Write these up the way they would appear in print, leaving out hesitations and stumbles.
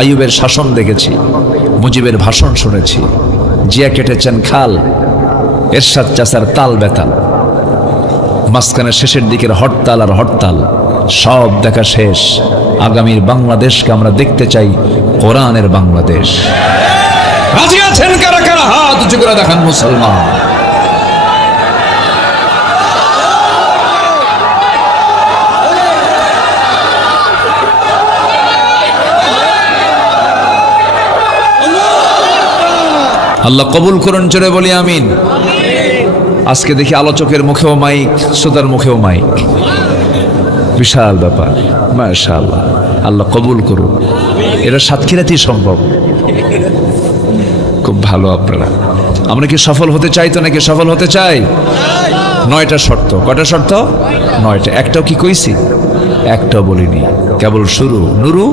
আইয়ুবের শাসন দেখেছি, মুজিবের ভাষণ শুনেছি, জিয়া কেটেছেন খাল, এরশাদ চাচার তাল বেতাল, মাঝখানে শেষের দিকের হরতাল আর হরতাল, সব দেখা শেষ। আগামীর বাংলাদেশকে আমরা দেখতে চাই কোরআনের বাংলাদেশ। রাজি আছেন কারা কারা? হাত উঁচু করে দেখান মুসলমান। আল্লাহ কবুল করুন, জোরে বলি আমিন। আজকে দেখি আলোচকের মুখেও মাইক, শ্রোতার মুখেও মাইক, বিশাল ব্যাপার। মাশাআল্লাহ, আল্লাহ কবুল করুন। এটা সাতক্ষীরাতেই সম্ভব। খুব ভালো আপনারা। আমরা কি সফল হতে চাই? তো নাকি সফল হতে চাই? 9টা শর্ত। কটা শর্ত? 9টা। একটাও কি কইছি? একটাও বলিনি, কেবল শুরু। নুরু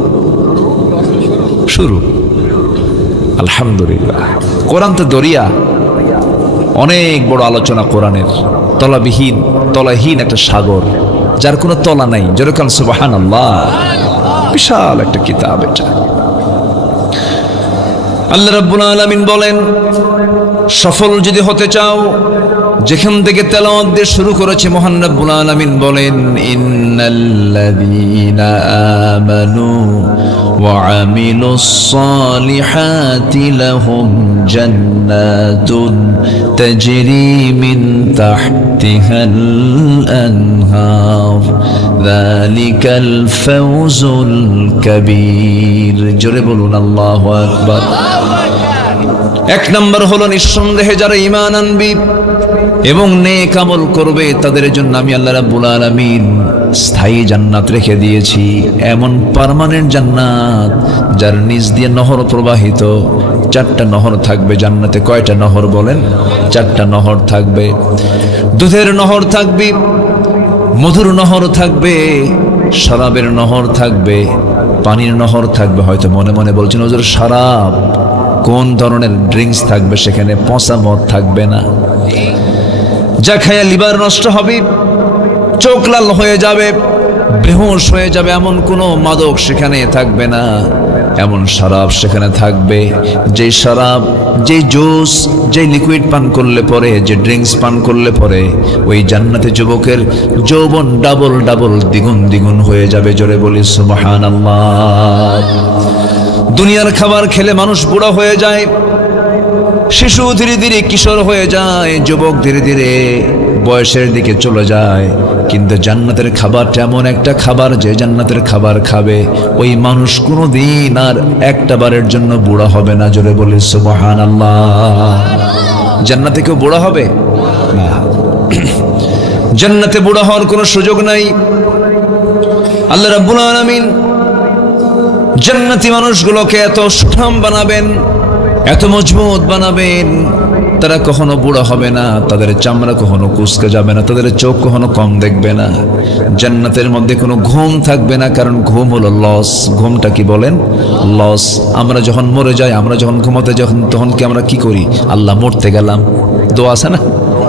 শুরু। আলহামদুলিল্লাহ। কোরআন তো দরিয়া, অনেক বড় আলোচনা কোরআনের। তলাহীন একটা সাগর, যার কোনো তলা নাই। যেরকম সুবহানাল্লাহ, বিশাল একটা কিতাব এটা। আল্লাহ রাব্বুল আলামিন বলেন, সফল যদি হতে চাও, যেখান থেকে তেলাওয়াত দিয়ে শুরু করেছে মহান রাব্বুল আলামিন বলেন, ইন্নাল্লাযীনা আমানু ওয়া আমিলুস সালিহাতি লাহুম জান্নাতুন তাজরি মিন তাহতিহাল আনহার যালিকাল ফাওজুল কাবীর। জোরে বলুন আল্লাহু আকবার। এক নম্বর হলো, নিঃসন্দেহে যারা ঈমান আনবে এবং নেক আমল করবে তাদের জন্য আমি আল্লাহ রাব্বুল আলামিন স্থায়ী জান্নাত রেখে দিয়েছি। এমন পার্মানেন্ট জান্নাত যার নিচ দিয়ে নহর প্রবাহিত। 4টা নহর থাকবে জান্নাতে। কয়টা নহর বলেন? 4টা নহর থাকবে। দুধের নহর থাকবে, মধুর নহর থাকবে, শরাবের নহর থাকবে, পানির নহর থাকবে। হয়তো মনে মনে বলছেন, হুজুর শরাব? কোন ধরনের ড্রিঙ্কস থাকবে সেখানে? পচা মদ থাকবে না, যা খায়া লিভার নষ্ট হবে, চোখ লাল হয়ে যাবে, বেহুশ হয়ে যাবে, এমন কোনো মাদক সেখানে থাকবে না। এমন শরাব সেখানে থাকবে, যে শরাব, যে জুস, যে লিকুইড পান করলে পরে, যে ড্রিঙ্কস পান করলে পরে ওই জান্নাতে যুবকের যৌবন ডাবল ডাবল, দ্বিগুণ দ্বিগুণ হয়ে যাবে। জোরে বলি সুবহানাল্লাহ। দুনিয়ার খাবার খেলে মানুষ বুড়া হয়ে যায়, শিশু ধীরে ধীরে কিশোর হয়ে যায়, যুবক ধীরে ধীরে বয়সের দিকে চলে যায়। কিন্তু জান্নাতের খাবারটা এমন একটা খাবার, যে জান্নাতের খাবার খাবে ওই মানুষ কোনোদিন আর একটা বারের জন্য বুড়া হবে না। জোরে বলি সুবহানাল্লাহ। জান্নাতে কেউ বুড়া হবে না। জান্নাতে বুড়া হওয়ার কোনো সুযোগ নাই। আল্লাহ রাব্বুল আলামিন জান্নাতি মানুষগুলোকে এত সুঠাম বানাবেন, এত মজবুত বানাবেন, তারা কখনো বুড়া হবে না, তাদের চামড়া কখনো কুঁচকে যাবে না, তাদের চোখ কখনো কম দেখবে না। জান্নাতের মধ্যে কোনো ঘুম থাকবে না, কারণ ঘুম হলো লস। ঘুমটা কি বলেন? লস। আমরা যখন মরে যাই, আমরা যখন ঘুমাতে তখন কি আমরা কি করি? আল্লাহ মরতে গেলাম, দোয়া আছে না?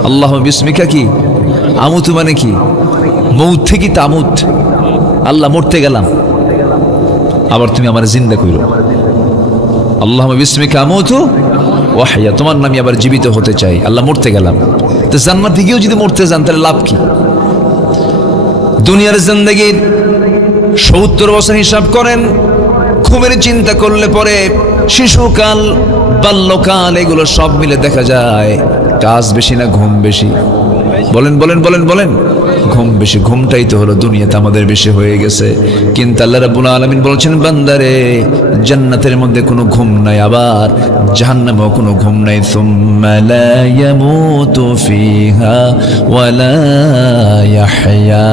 আল্লাহ বিসমিকা কি আমুতু, মানে কি মৌত থেকে তামুত, আল্লাহ মরতে গেলাম, আবার তুমি আমার জিন্দা কইরো। আল্লাহ বিসমিকা আমুতু ওয়া আহইয়া, তোমার নামে আবার জীবিত হতে চাই, আল্লাহ মরতে গেলাম। তো জান্নাতে গিয়েও যদি মরতে যান তাহলে লাভ কি? দুনিয়ার জিন্দেগির 70 বছর হিসাব করেন, ঘুমের চিন্তা করলে পরে শিশুকাল, বাল্যকাল, এগুলো সব মিলে দেখা যায় কাজ বেশি না ঘুম বেশি? বলেন বলেন বলেন বলেন। ঘুম বেশি। ঘুমটাই তো হলো দুনিয়াতে আমাদের বেশি হয়ে গেছে। কিন্তু আল্লাহ রাব্বুল আলামিন বলছেন, বান্দারে জান্নাতের মধ্যে কোনো ঘুম নাই, আবার জাহান্নামেও কোনো ঘুম নাই। সুম্মা লা ইয়ামুতু ফিহা ওয়া লা ইয়াহইয়া।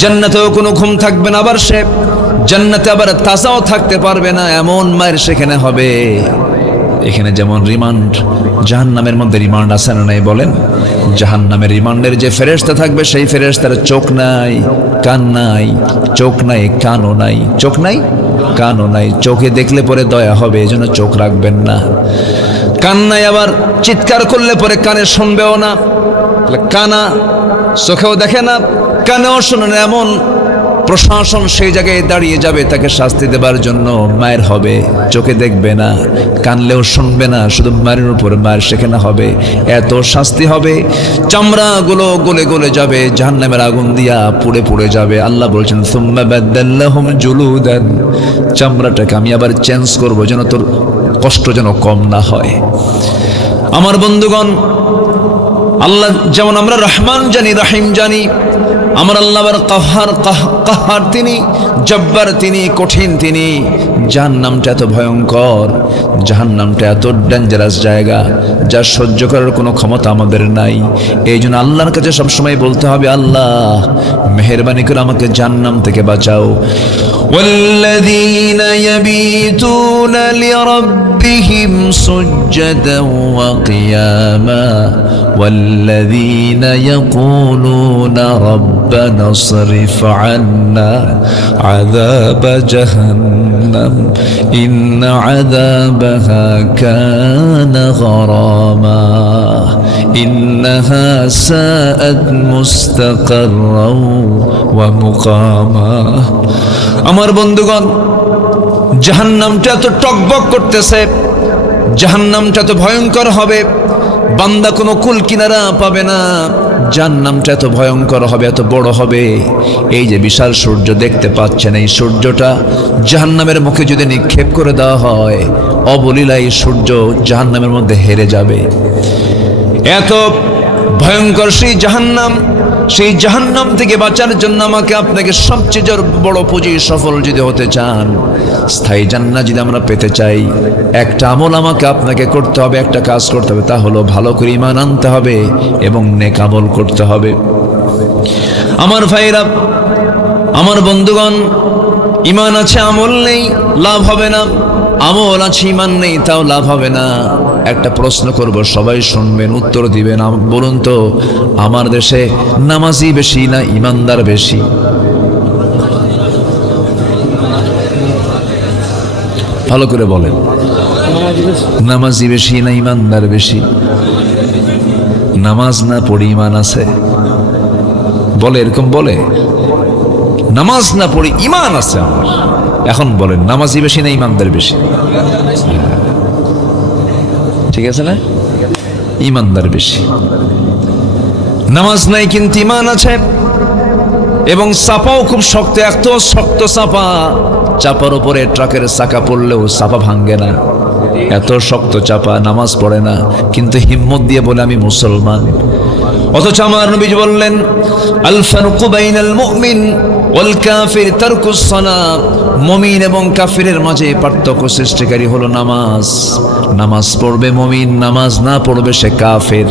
জান্নাতেও কোনো ঘুম থাকবে না, আবার সে জান্নাতে আবার তাজাও থাকতে পারবে না, এমন মায়ের সেখানে হবে। এখানে যেমন রিমান্ড, জাহান্নামের মধ্যে রিমান্ড আছে না নাই বলেন? জাহান্নামের রিমান্ডের যে ফেরেশতা থাকবে, সেই ফেরেশতার চোখ নাই, কান নাই, চোখ নাই, কানও নাই, চোখ নাই, কানও নাই। চোখে দেখলে পরে দয়া হবে, এজন্য চোখ রাখবেন না। কান নাই, আবার চিৎকার করলে পরে কানে শুনবেও না। কানা, চোখেও দেখে না, কানেও শোনে না, এমন প্রশাসন সেই জায়গায় দাঁড়িয়ে যাবে তাকে শাস্তি দেবার জন্য। মায়ের হবে, চোখে দেখবে না, কানলেও শুনবে না, শুধু মায়ের উপর মায়ের সেখানে হবে। এত শাস্তি হবে, চামড়াগুলো গলে গলে যাবে, জাহান্নামের আগুন দিয়া পুড়ে পুড়ে যাবে। আল্লাহ বলছেন সুম্মা বাদদাল্লাহুম জুলুদান, চামড়াটাকে আমি আবার চেঞ্জ করবো যেন তোর কষ্ট যেন কম না হয়। আমার বন্ধুগণ, আল্লাহ যেমন আমরা রহমান জানি, রহিম জানি, আমার আল্লাহ আবার কাহার তিনি, জব্বার তিনি, কঠিন তিনি। জাহান্নামটা এত ভয়ঙ্কর, জাহান্নামটা এত ডেঞ্জারাস জায়গা, যা সহ্য করার কোনো ক্ষমতা আমাদের নাই। এই জন্য আল্লাহর কাছে সবসময় বলতে হবে, আল্লাহ মেহেরবানি করে আমাকে জাহান্নাম থেকে বাঁচাও। والذين يبيتون لربهم سجدا وقياما والذين يقولون ربنا اصرف عنا عذاب جهنم إن عذابها كان غراما إنها ساءت مستقرا ومقاما। আমার বন্ধুগণ, জাহান্নামটা তো টকবক করতেছে, জাহান্নামটা তো ভয়ঙ্কর হবে, বান্দা কোনো কুল কিনারা পাবে না। জাহান্নামটা এত ভয়ঙ্কর হবে, এত বড় হবে। এই যে বিশাল সূর্য দেখতে পাচ্ছেন, এই সূর্যটা জাহান্নামের মুখে যদি নিক্ষেপ করে দেওয়া হয়, অবলীলায় এই সূর্য জাহান্নামের মধ্যে হেরে যাবে। এত ভয়ঙ্কর সেই জাহান্নাম, সেই জাহান্নাম থেকে বাঁচার জন্য আমাকে আপনাকে সবচেয়ে বড় পুঁজি, সফল যদি হতে চান, স্থায়ী জান্নাত যদি আমরা পেতে চাই, একটা আমল আমাকে আপনাকে করতে হবে, একটা কাজ করতে হবে, তা হলো ভালো করে ঈমান আনতে হবে এবং নেক আমল করতে হবে। আমার ভাইরা, আমার বন্ধুগণ, ঈমান আছে আমল নেই, লাভ হবে না। আমল আছে ঈমান নেই, তাও লাভ হবে না। একটা প্রশ্ন করব, সবাই শুনবেন, উত্তর দিবেন। বলুন তো, আমার দেশে নামাজি বেশি না ঈমানদার বেশি? ভালো করে বলেন, নামাজি বেশি না ঈমানদার বেশি? নামাজ না পড়ি ঈমান আছে বলে, এরকম বলে? নামাজ না পড়ি ঈমান আছে আমার। এখন বলেন, নামাজি বেশি না ঈমানদার বেশি? ঠিক আছে না? ঈমানদার বেশি। নামাজ নাই কিন্তু ঈমান আছে, এবং চাপাও খুব শক্ত, এত শক্ত চাপা, চাপার উপরে ট্রাকের চাকা পড়লেও চাপা ভাঙ্গে না, এত শক্ত চাপা। নামাজ পড়ে না কিন্তু হিম্মত দিয়ে বলে আমি মুসলমান। অথচ আমার নবীজি বললেন, আল ফারকু বাইনাল মুমিন ওয়াল কাফির তারকুস সালাত, মুমিন এবং কাফিরের মাঝে পার্থক্য সৃষ্টিকারী হলো নামাজ। নামাজ পড়বে মুমিন, নামাজ না পড়বে সে কাফির।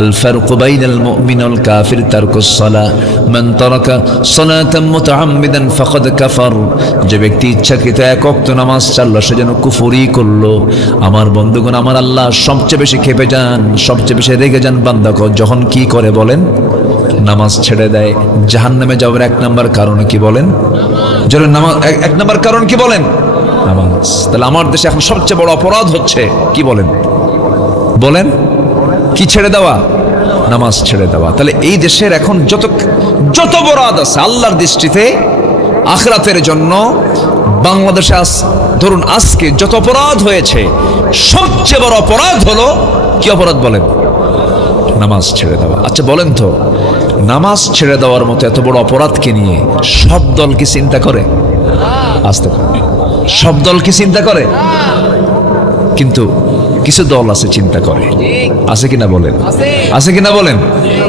আল ফারকু বাইনাল মুমিন ওয়াল কাফির তারকুস সালাত, মান তারাকা সালাতান মুতাআম্মিদান ফাকাদ কাফার, যে ব্যক্তি ইচ্ছাকৃত এক ওয়াক্ত নামাজ ছাড়লো সে যেন কুফরি করলো। আমার বন্ধুগণ, আমার আল্লাহ সবচেয়ে বেশি খেপে যান, সবচেয়ে বেশি রেগে যান বান্দাকে যখন কি করে বলেন? নামাজ ছেড়ে দেয়। জাহান্নামে যাওয়ার এক নাম্বার কারণ কি বলেন? যারা নামাজ, এক নাম্বার কারণ কি বলেন? নামাজ। তাহলে আমার দেশে এখন সবচেয়ে বড় অপরাধ হচ্ছে কি বলেন? বলেন কি ছেড়ে দেওয়া? নামাজ ছেড়ে দেওয়া। তাহলে এই দেশের এখন যত অপরাধ আছে আল্লাহর দৃষ্টিতে, আখিরাতের জন্য বাংলাদেশে ধরুন আজকে যত অপরাধ হয়েছে, সবচেয়ে বড় অপরাধ হলো কি অপরাধ বলেন? নামাজ ছেড়ে দেওয়া। আচ্ছা বলেন তো, নামাজ ছেড়ে দেওয়ার মতো এত বড় অপরাধকে নিয়ে সব দল কি চিন্তা করে? আসতে সব দল কি চিন্তা করে? কিন্তু কিছু দল আছে চিন্তা করে, আছে কিনা বলেন? আছে কিনা বলেন?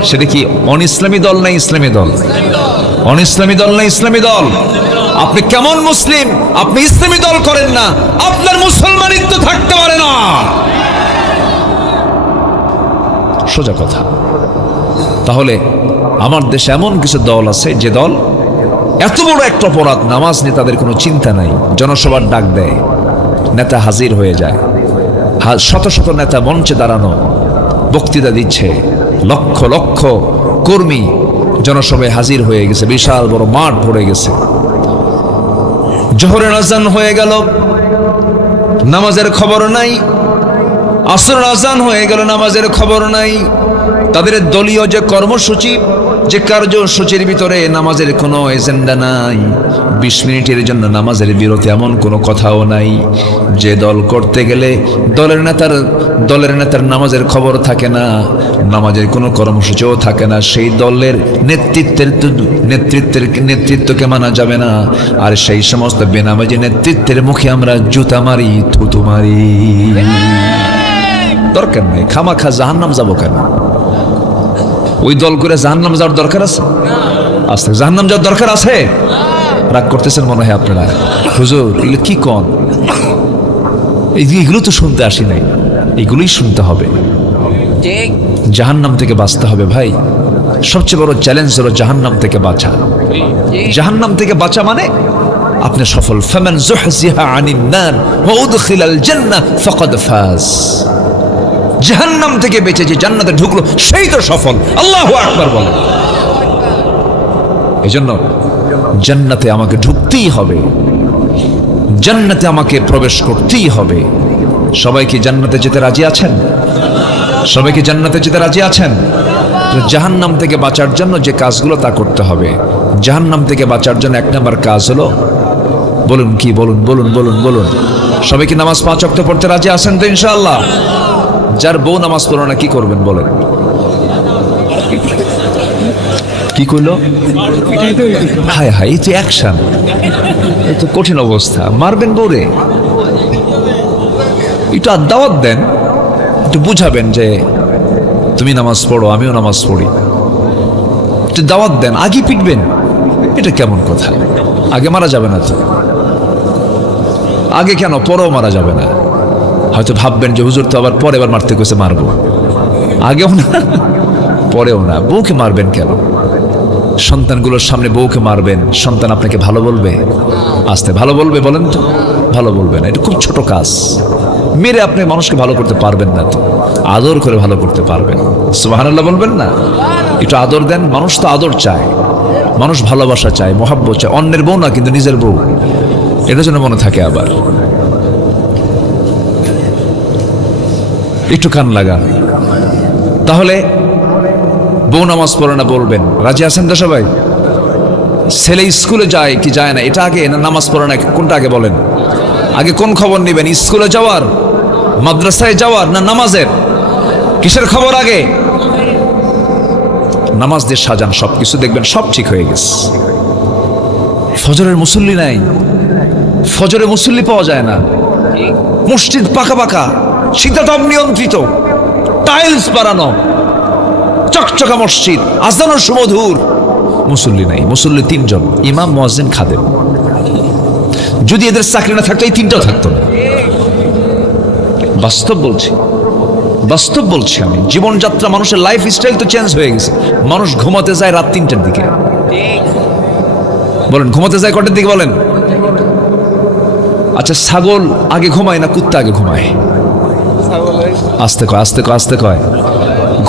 সেটা কি অন ইসলামী দল না ইসলামী দল? অন ইসলামী দল না ইসলামী দল? আপনি কেমন মুসলিম, আপনি ইসলামী দল করেন না, আপনার মুসলমানিত্ব থাকতে পারে না। সোজা কথা। তাহলে আমার দেশে এমন কিছু দল আছে যে দল এত বড় একটা অপরাধ, নামাজ নিয়ে তাদের কোনো চিন্তা নাই, জনসভার ডাক দেয়, নেতা হাজির হয়ে যায়, শত শত নেতা মঞ্চে দাঁড়ানো বক্তৃতা দিচ্ছে, লক্ষ লক্ষ কর্মী জনসভায় হাজির হয়ে গেছে, বিশাল বড় মাঠ ভরে গেছে। জোহরের আজান হয়ে গেল, নামাজের খবর নাই। আসরের আজান হয়ে গেল, নামাজের খবর নাই। তাদের দলীয় যে কর্মসূচি, যে কার্যসূচির ভিতরে নামাজের কোনো এজেন্ডা নাই, 20 মিনিটের জন্য নামাজের বিরতি এমন কোনো কথাও নাই। যে দল করতে গেলে দলের নেতার নামাজের খবর থাকে না, নামাজের কোনো কর্মসূচিও থাকে না, সেই দলের নেতৃত্বকে মানা যাবে না। আর সেই সমস্ত বেনামাজি নেতৃত্বের মুখে আমরা জুতা মারি, থুতু মারি। দরকার নেই, খামাখা জাহান্নাম যাবো কেন? ওই দল করে জাহান্নাম যাওয়ার দরকার আছে? আস্তে জাহান্নাম যাওয়ার দরকার আছে? রাগ করতেছেন মনে হয় আপনারা। হুজুর এগুলো কি কন? এগুলো তো শুনতে আসি নাই, এগুলোই শুনতে হবে। জাহান্নাম থেকে বাঁচতে হবে ভাই। সবচেয়ে বড় চ্যালেঞ্জ হলো জাহান্নাম থেকে বাঁচা। জাহান্নাম থেকে বাঁচা মানে আপনি সফল। ফামান যুহজিহা আনিন নার ওয়া উদখিলাল জান্নাহ ফাকাদ ফাজ। জাহান্নাম থেকে বেঁচে যে জান্নাতে ঢুকলো সেই তো সফল। আল্লাহু আকবার বলেন। এজন্য জান্নাতে আমাকে ঢুকতেই হবে, জান্নাতে আমাকে প্রবেশ করতেই হবে। সবাই কি জান্নাতে যেতে রাজি আছেন? সবাই কি জান্নাতে যেতে রাজি আছেন? জাহান্নাম থেকে বাঁচার জন্য যে কাজগুলো তা করতে হবে। জাহান্নাম থেকে বাঁচার জন্য 1 নম্বর কাজ হলো, বলুন কি? বলুন বলুন বলুন বলুন। সবাই কি নামাজ 5 ওয়াক্ত পড়তে রাজি আছেন তো ইনশাআল্লাহ? যার বউ নামাজ পড়ো না কি করবেন বলেন? কি করলো? হায় হায়, এই তো অ্যাকশন, এই তো কঠিন অবস্থা। মারবেন বউরে? একটু দাওয়াত দেন, একটু বুঝাবেন যে তুমি নামাজ পড়ো, আমিও নামাজ পড়ি। একটু দাওয়াত দেন। আগে পিটবেন, এটা কেমন কথা? আগে মারা যাবে না তো? আগে কেন? পরেও মারা যাবে না। হয়তো ভাববেন যে হুজুর তো আবার পরে মারতে কইছে, মারবো। আগেও না, পরেও না। বউকে মারবেন কেন? সন্তানগুলোর সামনে বউকে মারবেন, সন্তান আপনাকে ভালো বলবে? আস্তে ভালো বলবে? বলেন তো ভালো বলবে না। এটা খুব ছোট কাজ। মেরে আপনি মানুষকে ভালো করতে পারবেন না, তো আদর করে ভালো করতে পারবেন। সুবহানাল্লাহ বলবেন না? একটু আদর দেন। মানুষ তো আদর চায়, মানুষ ভালোবাসা চায়, মহাব্বত চায়। অন্যের বউ না, কিন্তু নিজের বউ, এটা যেন মনে থাকে। আবার একটু কান লাগা। তাহলে বউ নামাজ পড়ে না বলবেন, রাজি আছেন তো সবাই? ছেলে স্কুলে যায় কি যায় না, এটা আগে না নামাজ পড়ে না কোনটা আগে বলেন? আগে কোন খবর নেবেন? স্কুলে যাওয়ার, মাদ্রাসায় যাওয়ার, না নামাজের? কিসের খবর আগে? নামাজ দিয়ে সাজান সবকিছু, দেখবেন সব ঠিক হয়ে গেছে। ফজরের মুসল্লি নাই, ফজরে মুসল্লি পাওয়া যায় না। মসজিদ পাকা পাকা, শীতাতাপ নিয়ন্ত্রিত, টাইলস বানানো, চকচকা মসজিদ, আজানের সুমধুর, মুসল্লি নাই। মুসল্লি 3 জন, ইমাম, মুয়াজ্জিন, খাদেম। যদি এদের চাকরি না থাকতো এই 3টাও থাকতো না। বাস্তব বলছি, বাস্তব বলছি আমি। জীবনযাত্রা, মানুষের লাইফ স্টাইল তো চেঞ্জ হয়ে গেছে। মানুষ ঘুমাতে যায় রাত 3টার দিকে। বলেন ঘুমাতে যায় কটার দিকে বলেন? আচ্ছা, ছাগল আগে ঘুমায় না কুত্তা আগে ঘুমায়? আস্তে কয়, আস্তে কয়, আস্তে কয়।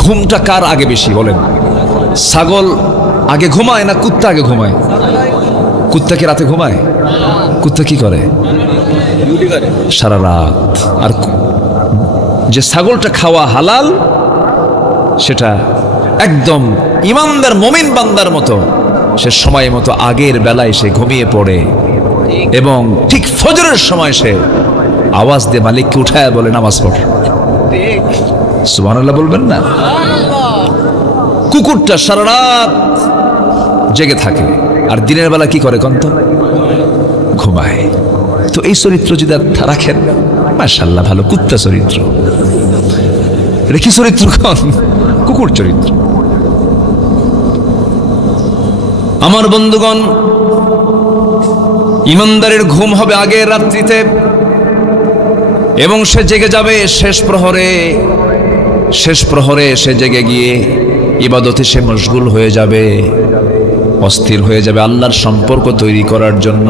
ঘুমটা কার আগে বেশি বলেন? ছাগল আগে ঘুমায় না কুত্তা আগে ঘুমায়? কুত্তা কি রাতে ঘুমায়? কুত্তা কি করে? সারা রাত। আর যে ছাগলটা খাওয়া হালাল, সেটা একদম ইমানদার মুমিন বান্দার মতো, সে সময় মতো আগের বেলায় সে ঘুমিয়ে পড়ে এবং ঠিক ফজরের সময় সে আওয়াজ দিয়ে মালিককে উঠায় বলে নামাজ পড়। সুবহানাল্লাহ বলবেন না? কুকুরটা সারা রাত জেগে থাকে, আর দিনের বেলা কি করে কন্ত? ঘুমায়। তো এই চরিত্র যদি রাখেন, মাশাআল্লাহ, ভালো কুত্তা চরিত্র। এটা কি চরিত্র কন? কুকুর চরিত্র। আমার বন্ধুগণ, ইমানদারের ঘুম হবে আগের রাত্রিতে, এবং সে জেগে যাবে শেষ প্রহরে। শেষ প্রহরে সে জেগে গিয়ে ইবাদতে সে মশগুল হয়ে যাবে, অস্থির হয়ে যাবে আল্লাহর সম্পর্ক তৈরি করার জন্য।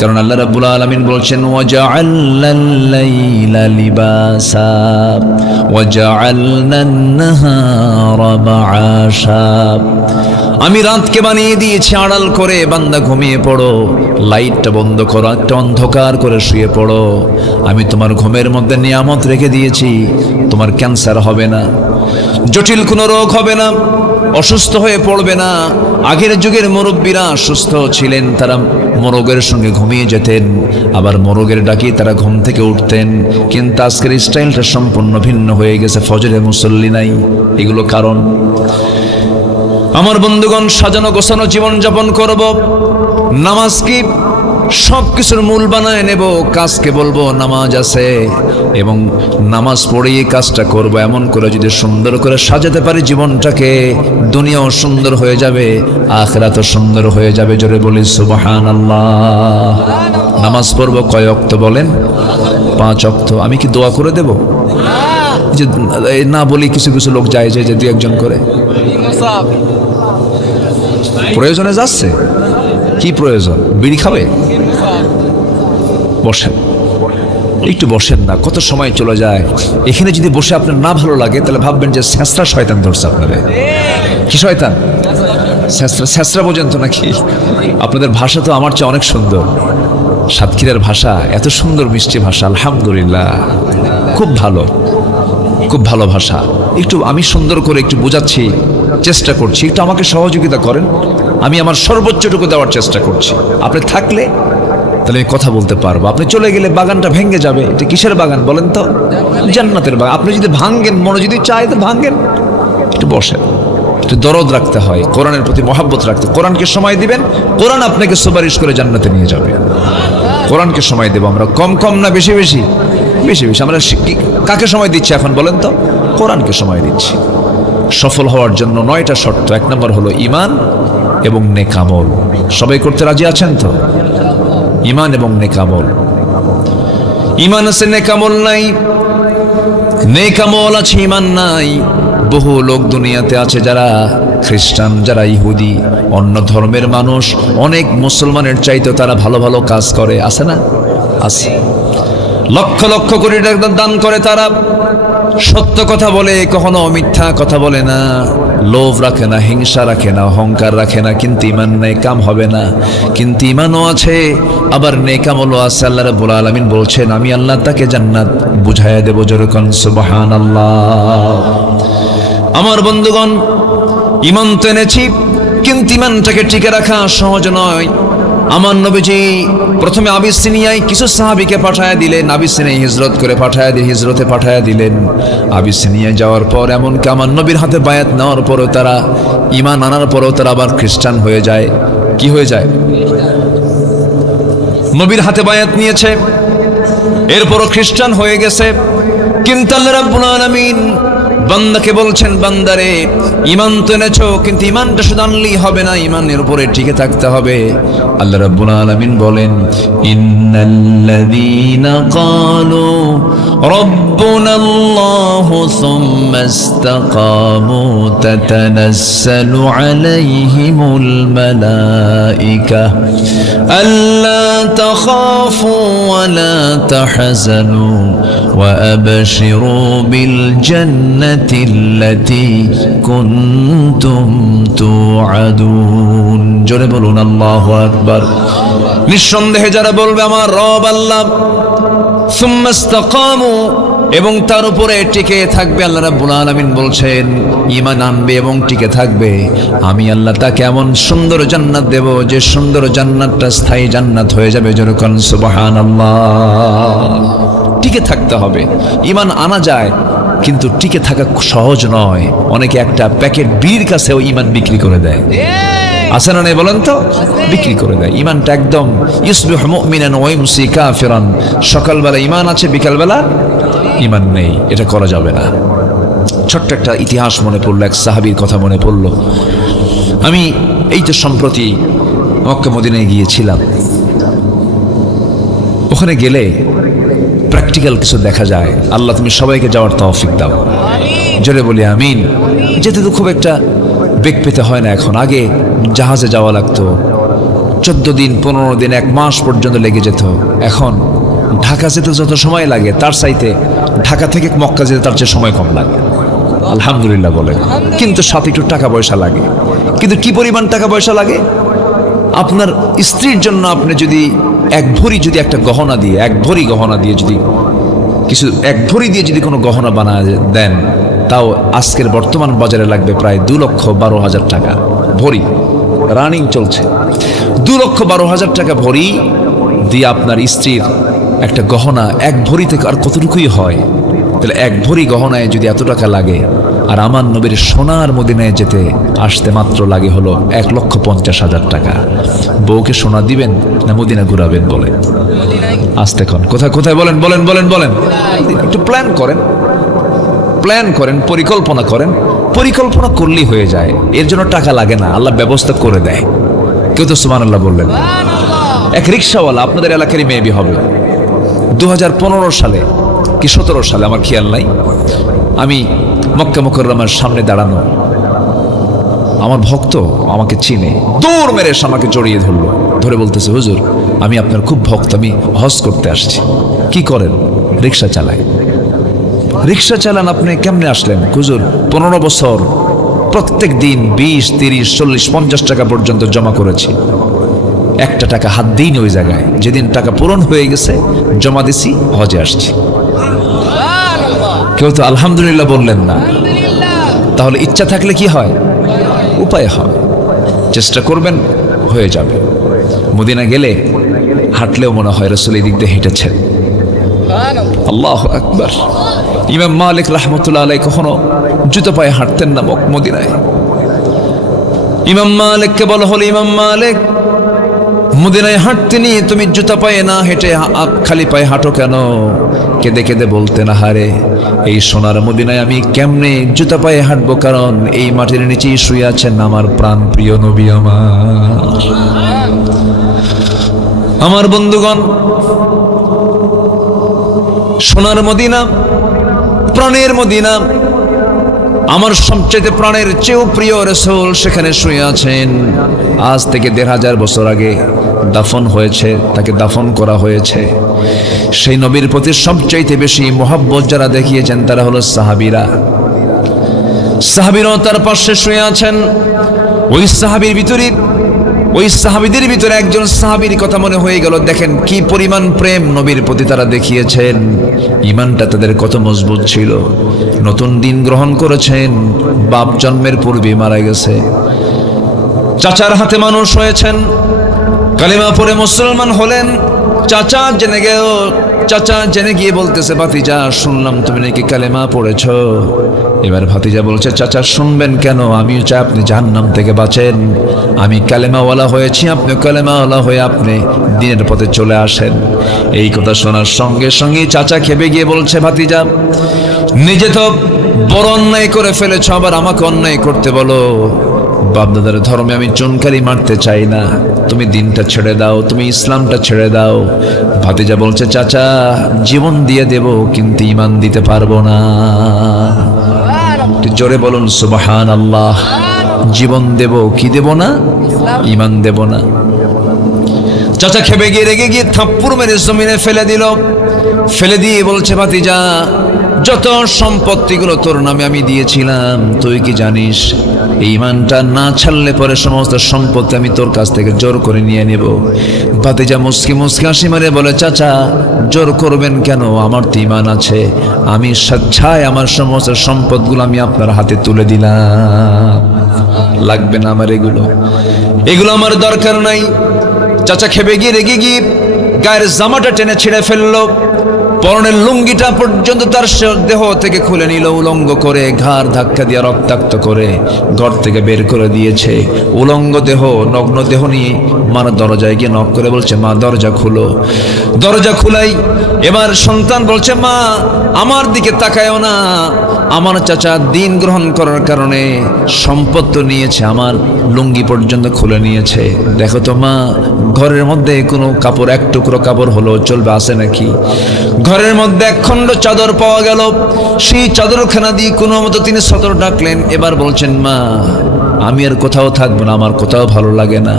কারণ আল্লাহ রাব্বুল আলামিন বলছেন, ওয়াজআলনাল লাইলা লিবাসা ওয়াজআলনান নাহারা মাআশা। আমি রাতকে বানিয়ে দিয়েছি আড়াল করে, বান্দা ঘুমিয়ে পড়ো, লাইটটা বন্ধ করো, একটা অন্ধকার করে শুয়ে পড়ো। আমি তোমার ঘুমের মধ্যে নিয়ামত রেখে দিয়েছি, তোমার ক্যান্সার হবে না, জটিল কোনো রোগ হবে না, অসুস্থ হয়ে পড়বে না। আগের যুগের মুরব্বীরা সুস্থ ছিলেন, তারা মোরগের সঙ্গে ঘুমিয়ে যেতেন, আবার মোরগের ডাকি তারা ঘুম থেকে উঠতেন। কিন্তু আজকের স্টাইলটা সম্পূর্ণ ভিন্ন হয়ে গেছে, ফজরে মুসল্লি নাই। এগুলো কারণ। আমার বন্ধুগণ, সাজানো গোছানো জীবন যাপন করব, নামাজ কি সব কিছুর মূল বানায় নেব, কাজকে বলবো নামাজ আছে এবং নামাজ পড়েই কাজটা করব। এমন করে যদি সুন্দর করে সাজাতে পারি জীবনটাকে, দুনিয়াও সুন্দর হয়ে যাবে, আখিরাতও সুন্দর হয়ে যাবে। জোরে বলি সুবহানাল্লাহ। নামাজ পড়ব কয় ওয়াক্ত বলেন? 5 ওয়াক্ত। আমি কি দোয়া করে দেব? যে না বলি, কিছু কিছু লোক যায় যে 2-1 করে প্রয়োজনে যাচ্ছে। কি প্রয়োজন? বিড়ি খাবে? বসেন, একটু বসেন না, কত সময় চলে যায়। এখানে যদি বসে আপনার না ভালো লাগে তাহলে ভাববেন যে ছেঁচড়া শয়তান ধরছে আপনারে। কি শয়তান? ছেঁচড়া পর্যন্ত নাকি? আপনাদের ভাষা তো আমার চেয়ে অনেক সুন্দর। সাতক্ষীরার ভাষা এত সুন্দর, মিষ্টি ভাষা, আলহামদুলিল্লাহ, খুব ভালো, খুব ভালো ভাষা। একটু আমি সুন্দর করে একটু বোঝাচ্ছি, চেষ্টা করছি, একটু আমাকে সহযোগিতা করেন। আমি আমার সর্বোচ্চটুকু দেওয়ার চেষ্টা করছি। আপনি থাকলে তাহলে আমি কথা বলতে পারবো, আপনি চলে গেলে বাগানটা ভেঙে যাবে। এটা কিসের বাগান বলেন তো? জান্নাতের বাগান। আপনি যদি ভাঙ্গেন, মনে যদি চায় তো ভাঙ্গেন। একটু বসেন, একটু দরদ রাখতে হয়, কোরআনের প্রতি মহাব্বত রাখতে। কোরআনকে সময় দিবেন, কোরআন আপনাকে সুপারিশ করে জান্নাতে নিয়ে যাবে। কোরআনকে সময় দেবো আমরা, কম কম না বেশি বেশি? বেশি বেশি। আমরা কাকে সময় দিচ্ছি এখন বলেন তো? কোরআনকে সময় দিচ্ছি। সফল হওয়ার জন্য 9টা শর্ত। 1 নম্বর হলো ঈমান এবং নেক আমল। সবাই করতে রাজি আছেন তো? ঈমান এবং নেক আমল। ঈমান আছে, নেক আমল নাই। নেক আমল আছে, ঈমান নাই। বহু লোক দুনিয়াতে আছে যারা খ্রিস্টান, যারা ইহুদি, অন্য ধর্মের মানুষ, অনেক মুসলমানের চাইতে তারা ভালো ভালো কাজ করে। আছে না? আছে। লক্ষ লক্ষ কোটি টাকা দান করে তারা, সত্য কথা বলে, কখনো মিথ্যা কথা বলে না, লোভ রাখে না, হিংসা রাখে না, অহংকার রাখে না, কিন্তু ঈমান নেই, কাম হবে না। কিন্তু ঈমানও আছে, আবার নেক আমলও আছে। আল্লাহ রাব্বুল আলামিন বলছেন, আমি আল্লাহ তাকে জান্নাত বুঝাইয়া দেব। জোরে কোন সুবহানাল্লাহ। আমার বন্ধুগণ, ঈমান তো এনেছি, কিন্তু ঈমানটাকে টিকে রাখা সহজ নয়। আমার নবীজি প্রথমে আবিসিনিয়ায় কিছু সাহাবীকে পাঠায়া দিলেন, আবিসিনিয়ায় হিজরত করে হিজরতে পাঠায়া দিলেন। আবিসিনিয়ায় যাওয়ার পর এমনকি আমার নবীর হাতে বায়াত নেওয়ার পরও তারা, ঈমান আনার পরও তারা আবার খ্রিস্টান হয়ে যায়। কি হয়ে যায়? নবীর হাতে বায়াত নিয়েছে, এরপরও খ্রিস্টান হয়ে গেছে। কিন্তু আল্লাহ রাব্বুল আলামিন বান্দাকে বলছেন, বান্দারে ঈমান তো এনেছো, কিন্তু ঈমানটা শুধু আনলেই হবে না, ঈমানের উপরে টিকে থাকতে হবে। আল্লাহ রাব্বুল আলামিন বলেন, ইন্নাল্লাযীনা ক্বালু রাব্বুনাল্লাহু সুম্মা ইসতাকামু তাতানাজ্জালু আলাইহিমুল মালায়েকা আল্লা তাখাফু ওয়া লা তাহজানু ওয়া আবশিরু বিল জান্নাতিল্লাতী কুনতুম তুআদুন। জোরে বলুন আল্লাহু আকবার। নিঃসন্দেহে যারা বলবে আমার রব আল্লাহ, সুম্মা ইসতাকামু, এবং তার উপরে টিকে থাকবে, আল্লাহ রাব্বুল আলামিন বলছেন ঈমান আনবে এবং টিকে থাকবে, আমি আল্লাহ তাকে এমন সুন্দর জান্নাত দেব যে সুন্দর জান্নাতটা স্থায়ী জান্নাত হয়ে যাবে। জোরে কোন সুবহানাল্লাহ। টিকে থাকতে হবে। ঈমান আনা যায়, কিন্তু টিকে থাকা সহজ নয়। অনেকে একটা প্যাকেট বিড়ির কাছেও ঈমান বিক্রি করে দেয়। আছে না নাই বলেন তো? বিক্রি করে দেয় ঈমানটা একদম। ইউসবিহু মুমিনান ওয়া ইউমসি কাফিরান। সকালবেলা ঈমান আছে, বিকালবেলা ঈমান নেই। এটা করা যাবে না। ছোট্ট একটা ইতিহাস মনে পড়লো, এক সাহাবীর কথা মনে পড়লো। আমি এই তো সম্প্রতি মক্কা মদিনায় গিয়েছিলাম। ওখানে গেলে প্র্যাকটিক্যাল কিছু দেখা যায়। আল্লাহ তুমি সবাইকে যাওয়ার তৌফিক দাও। জোরে বলি আমিন। যেতে তো খুব একটা বেগ পেতে হয় না এখন। আগে জাহাজে যাওয়া লাগতো, 14 দিন 15 দিন 1 মাস পর্যন্ত লেগে যেত। এখন ঢাকা যেতে যত সময় লাগে তার চাইতে ঢাকা থেকে মক্কা যেতে তার চেয়ে সময় কম লাগে। আলহামদুলিল্লাহ বলেন। কিন্তু সাথে একটু টাকা পয়সা লাগে। কিন্তু কি পরিমাণ টাকা পয়সা লাগে? আপনার স্ত্রীর জন্য আপনি যদি 1 ভরি যদি একটা গহনা দিয়ে, 1 ভরি গহনা দিয়ে যদি কিছু 1 ভরি দিয়ে যদি কোনো গহনা বানায় দেন, তাও আজকের বর্তমান বাজারে লাগবে প্রায় 2,12,000 টাকা ভরি, রানিং চলছে। 2,12,000 টাকা ভরি দিয়ে আপনার স্ত্রীর একটা গহনা এক ভরি থেকে আর কতটুকুই হয়? তাহলে এক ভরি গহনায় যদি এত টাকা লাগে, আর আমার নবীর সোনার মদিনায় যেতে আসতে মাত্র লাগে হলো 1,50,000 টাকা। বউকে সোনা দিবেন না মদিনা ঘুরাবেন বলেন? আসতে কোন কোথায় কোথায় বলেন বলেন বলেন বলেন। একটু প্ল্যান করেন, প্ল্যান করেন, পরিকল্পনা করেন। পরিকল্পনা করলেই হয়ে যায়, এর জন্য টাকা লাগে না, আল্লাহ ব্যবস্থা করে দেয়। কেউ তো সুবহানাল্লাহ বললেন? এক রিক্সাওয়ালা আপনাদের এলাকারই মেবি হবে, 2015 সালে কি 17 সালে আমার খেয়াল নাই, আমি মক্কা মুকাররমার সামনে দাঁড়ানো, আমার ভক্ত আমাকে চিনে, দৌড় মেরে এসে আমাকে জড়িয়ে ধরলো, ধরে বলতেছে, হুজুর আমি আপনার খুব ভক্ত, আমি হজ করতে আসছি। কি করেন? রিক্সা চালাই। রিক্সা চালান? আপনি কেমনে আসলেন? হুজুর 15 বছর প্রত্যেক দিন 20, 30, 40, 50 টাকা পর্যন্ত জমা করেছি, একটা টাকা হাত দিইনি ওই জায়গায়। যেদিন টাকা পূরণ হয়ে গেছে জমা দিছি, হজে আসছি। কেউ তো আলহামদুলিল্লাহ বললেন না। তাহলে ইচ্ছা থাকলে কি হয়? উপায় হয়। চেষ্টা করবেন, হয়ে যাবে। মদিনা গেলে হাঁটলেও মনে হয় রাসূল এই দিক দিয়ে হেঁটেছেন। আল্লাহু আকবার। ইমাম মালিক রাহমাতুল্লাহ আলাইহি কখনো জুতো পায়ে হাঁটতেন না মদিনায়। ইমাম মালিককে বলা হলো, ইমাম মালিক মদিনায় হাঁটতে নিয়ে তুমি জুতা পায়ে না হেঁটে খালি পায়ে হাঁটো কেন? কেঁদে কেঁদে বলতেন, হারে এই সোনার মদিনায় আমি কেমনে জুতা পায়ে হাঁটবো? কারণ এই মাটির নিচেই শুয়ে আছেন আমার প্রাণ প্রিয় নবী আমার বন্ধুগণ। সোনার মদিনা, প্রাণের মদিনা, আমার সবচেয়ে প্রাণের চেয়েও প্রিয় রাসূল সেখানে শুয়ে আছেন। আজ থেকে 1,500 বছর আগে দাফন হয়েছে, তাকে দাফন করা হয়েছে। সেই নবীর প্রতি সবচাইতে বেশি মোহাব্বত যারা দেখিয়েছেন তারা হলো সাহাবীরা। সাহাবীরাও তার পাশে শুয়ে আছেন। ওই সাহাবীর ভিতরে, ওই সাহাবীদের ভিতরে একজন সাহাবীর কথা মনে হয়ে গেল। দেখেন কি পরিমাণ প্রেম নবীর প্রতি তারা দেখিয়েছেন, ঈমানটা তাদের কত মজবুত ছিল। নতুন দিন গ্রহণ করেছেন, বাপ জন্মের পূর্বে মারা গেছে। চাচার হাতে মানুষ হয়েছেন, কালিমা পড়ে মুসলমান হলেন। চাচা জেনে গেল, চাচা জেনে গিয়ে বলতেছে, ভাতিজা শুনলাম তুমি নাকি কালেমা পড়েছ। এবার ভাতিজা বলছে, চাচা শুনবেন কেন? আমিও চাই আপনি জাহান্নাম থেকে বাঁচেন। আমি কালেমাওয়ালা হয়েছি, আপনি কালেমাওয়ালা হয়ে আপনি দিনের পথে চলে আসেন। এই কথা শোনার সঙ্গে সঙ্গে চাচা খেপে গিয়ে বলছে, ভাতিজা নিজে তো বড় অন্যায় করে ফেলেছ, আবার আমাকে অন্যায় করতে বলো। বাপদাদার ধর্মে আমি চুনকারি মারতে চাই না, তুমি দিনটা ছেড়ে দাও, তুমি ইসলামটা ছেড়ে দাও। ভাতিজা বলছে, চাচা জীবন দিয়ে দেব কিন্তু ঈমান দিতে পারবো না। জোরে বলুন সুবহানাল্লাহ। জীবন দেব, কি দেব না? ঈমান দেব না। চাচা খেপে গিয়ে রেগে গিয়ে থাপ্পড় মেরে জমিনে ফেলে দিল। ফেলে দিয়ে বলছে, ভাতিজা যত সম্পত্তিগুলো তোর নামে আমি দিয়েছিলাম, তুই কি জানিস এই ঈমানটা না ছাড়লে পরে সমস্ত সম্পত্তি আমি তোর কাছ থেকে জোর করে নিয়ে নেব। ভাতিজা মুস্কি মুস্কি হাসি মারে বলে, চাচা জোর করবেন কেন? আমার তো ঈমান আছে, আমি স্বেচ্ছায় আমার সমস্ত সম্পদগুলো আমি আপনার হাতে তুলে দিলাম। লাগবে না আমার এগুলো, এগুলো আমার দরকার নাই। চাচা খেপে গিয়ে রেগে গিয়ে গায়ের জামাটা টেনে ছিঁড়ে ফেললো। পরনের লুঙ্গিটা পর্যন্ত তার দেহ থেকে খুলে নিল, উলঙ্গ করে ঘাড় ধাক্কা দিয়ে রক্তাক্ত করে ঘর থেকে বের করে দিয়েছে। উলঙ্গ দেহ, নগ্ন দেহ নিয়ে মার দরজায় গিয়ে নক করে বলছে, মা দরজা খুলো। দরজা খুলাই। এবার সন্তান বলছে, মা আমার দিকে তাকায়ও না, আমার চাচা দিন গ্রহণ করার কারণে সম্পদ তো নিয়েছে, আমার লুঙ্গি পর্যন্ত খুলে নিয়েছে। দেখো তো মা, ঘরের মধ্যে কোনো কাপড়, এক টুকরো কাপড় হলো চলবে, আছে নাকি? ঘরের মধ্যে এক খণ্ড চাদর পাওয়া গেল। সেই চাদরখানা দিয়ে কোনো মতো তিনি সতর ডাকলেন। এবার বলছেন, মা আমি আর কোথাও থাকবো না, আমার কোথাও ভালো লাগে না।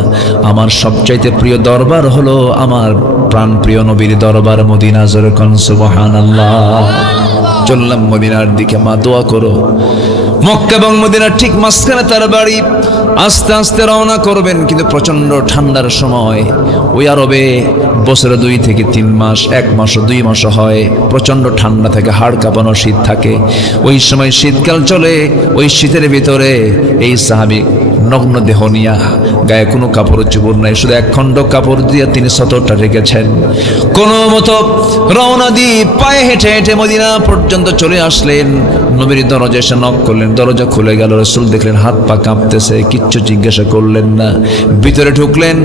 আমার সবচাইতে প্রিয় দরবার হলো আমার প্রাণ প্রিয় নবীর দরবার মদিনা। জোরে কোন সুবহানাল্লাহ। চললাম মদিনার দিকে। মা দোয়া করো। মক্কা এবং মদিনার ঠিক মাঝখানে তার বাড়ি। আস্তে আস্তে রওনা করবেন, কিন্তু প্রচন্ড ঠান্ডার সময়। ওই আরবে বছরে 2 থেকে 3 মাস, 1 মাসও 2 মাসও হয়, প্রচন্ড ঠান্ডা থাকে, হাড় কাঁপানো শীত থাকে। ওই সময় শীতকাল চলে, ওই শীতের ভিতরে এই সাহাবী নগ্ন দেহ নিয়া, গায়ে কোনো কাপড় চোপড় নাই, শুধু 1 খণ্ড কাপড় দিয়ে তিনি সতরটা রেখেছেন। কোনো মতো রওনা দিয়ে পায়ে হেঁটে হেঁটে মদিনা পর্যন্ত চলে আসলেন। নবীর দরজা এসে নক করলেন, দরজা খুলে গেল। রাসূল দেখলেন হাত পা কাঁপতেছে, কিচ্ছু জিজ্ঞাসা করলেন না। ভিতরে ঢুকলেন,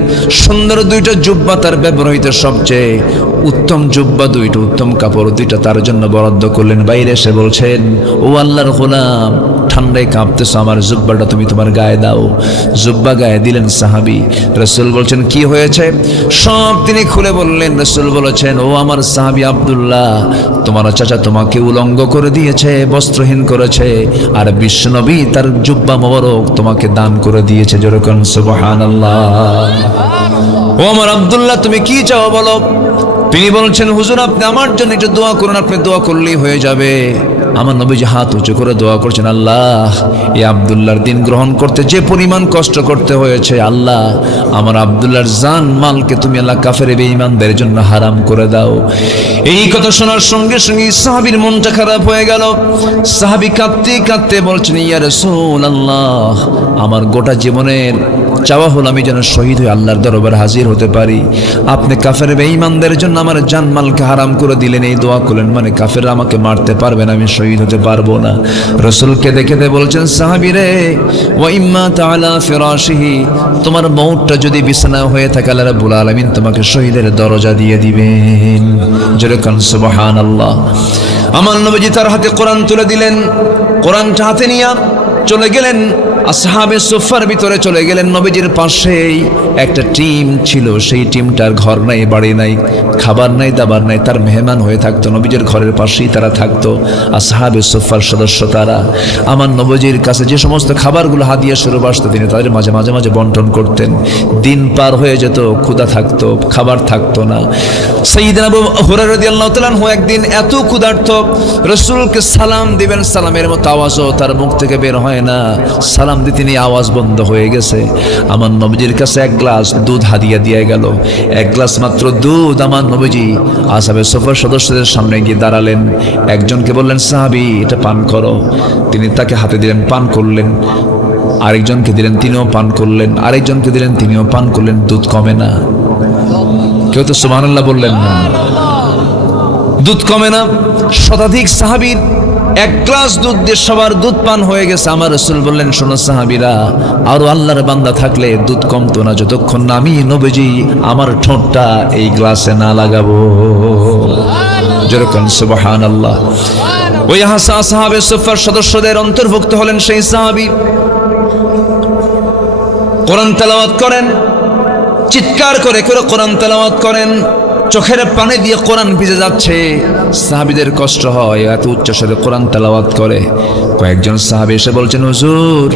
সুন্দর 2টা জুব্বা, তার ব্যবহৃত সবচেয়ে উত্তম জুব্বা 2টা, উত্তম কাপড় 2টা তার জন্য বরাদ্দ করলেন। বাইরে এসে বলছেন, ও আল্লাহর গোলাম, ঠান্ডায় কাঁপতেছ, আমার জুব্বাটা তুমি তোমার গায়ে দাও। জুব্বা গায়ে দিলেন সাহাবী। রাসূল বলছেন, কি হয়েছে? সব তিনি খুলে বললেন। রাসূল বলেছেন, ও আমার সাহাবী আব্দুল্লাহ, তোমার চাচা তোমাকে উলঙ্গ করে দিয়েছে, বস্ত্রহীন করেছে, আর বিশ্বনবী তার জুব্বা মোবারক তোমাকে দান করে দিয়েছে। যেরকম সুবহানাল্লাহ। ও আমার আব্দুল্লাহ, তুমি কি চাও বলো? তিনি বলছেন, হুজুর আপনি আমার জন্য একটু দোয়া করুন, আপনি দোয়া করলেই হয়ে যাবে। আমার নবীজি হাত উঁচু করে দোয়া করছেন, আল্লাহ, এই আব্দুল্লাহর দিন গ্রহণ করতে যে পরিমাণ কষ্ট করতে হয়েছে, আল্লাহ আমার আব্দুল্লাহর জান মালকে তুমি আল্লাহ কাফের বেঈমানদের জন্য হারাম করে দাও। এই কথা শোনার সঙ্গে সঙ্গে সাহাবীর মনটা খারাপ হয়ে গেল। সাহাবী কাঁদতে কাঁদতে বলছেন, ইয়া রাসূলুল্লাহ, আমার গোটা জীবনের চাওয়া হলো আমি যেন শহীদ হয়ে আল্লাহর দরবারে হাজির হতে পারি। আপনি কাফের বেঈমানদের জন্য আমার জানমালকে হারাম করে দিলেন, এই দোয়া করলেন, মানে কাফেররা আমাকে মারতে পারবে না, আমি শহীদ হতে পারবো না। রাসূলকে দেখে বলছেন, সাহাবী রে, ওয়া ইম্মা তাআলা ফিরাশিহি, তোমার মউতটা যদি বিছানা হয়ে থাকে, আল্লাহ রাব্বুল আলামিন তোমাকে শহীদের দরজা দিয়ে দিবেন। যেরকম সুবহানাল্লাহ। আমার নবীজি তার হাতে কোরআন তুলে দিলেন। কোরআনটা হাতে নিয়ে চলে গেলেন, আসহাবে সুফার ভিতরে চলে গেলেন। নবীজির পাশেই একটা টিম ছিল, সেই টিমটার ঘর নাই, বাড়ি নাই, খাবার নাই, দাবার নাই, তার মেহমান হয়ে থাকতো। নবীজির ঘরের পাশেই তারা থাকতো, আসহাবে সুফার সদস্য তারা। আমার নবীজির কাছে যে সমস্ত খাবারগুলো হাদিয়া স্বরূপ আসতো, তিনি তাদের মাঝে মাঝে মাঝে বন্টন করতেন। দিন পার হয়ে যেত, ক্ষুধা থাকতো, খাবার থাকতো না। সাইয়্যিদনা আবু হুরায়রা রাদিয়াল্লাহু তাআলা আনহু একদিন এত ক্ষুধার্ত, রাসূলকে সালাম দিবেন, সালামের মতো আওয়াজও তার মুখ থেকে বের হয় না। সালাম দিতে নিয়ে আওয়াজ বন্ধ হয়ে গেছে। আমার নবীজির কাছে 1 গ্লাস দুধ হাদিয়া দিয়ে গেল। 1 গ্লাস মাত্র দুধ। আমার নবীজি আসহাবে সুফার সদস্যদের সামনে গিয়ে দাঁড়ালেন। একজনকে বললেন, সাহাবী, এটা পান করো। তিনি তাকে হাতে দিলেন, পান করলেন। আরেকজনকে দিলেন, তিনিও পান করলেন। আরেকজনকে দিলেন, তিনিও পান করলেন। দুধ কমে না। কেউ তো সুবহানাল্লাহ বললেন না। দুধ কমে না। শতাধিক সাহাবীর 1 গ্লাস দুধ দিয়ে সবার দুধ পান হয়ে গেছে। আমার রাসূল বললেন, শোনো সাহাবীরা, আরো আল্লাহর বান্দা থাকলে দুধ কমতো না, যতক্ষণ না আমি নবীজি আমার ঠোঁটটা এই গ্লাসে না লাগাবো। যেরকম সুবহানাল্লাহ। ওই আসহাবে সুফার সদস্যদের অন্তর্ভুক্ত হলেন সেই সাহাবী। কোরআন তেলাওয়াত করেন, চিৎকার করে করে কোরআন তেলাওয়াত করেন, চোখের পানি দিয়ে কোরআন ভিজে যাচ্ছে। সাহাবীদের কষ্ট হয়, এত উচ্চস্বরে কোরআন তেলাওয়াত করে। কয়েকজন সাহাবী এসে বলছেন, হুজুর,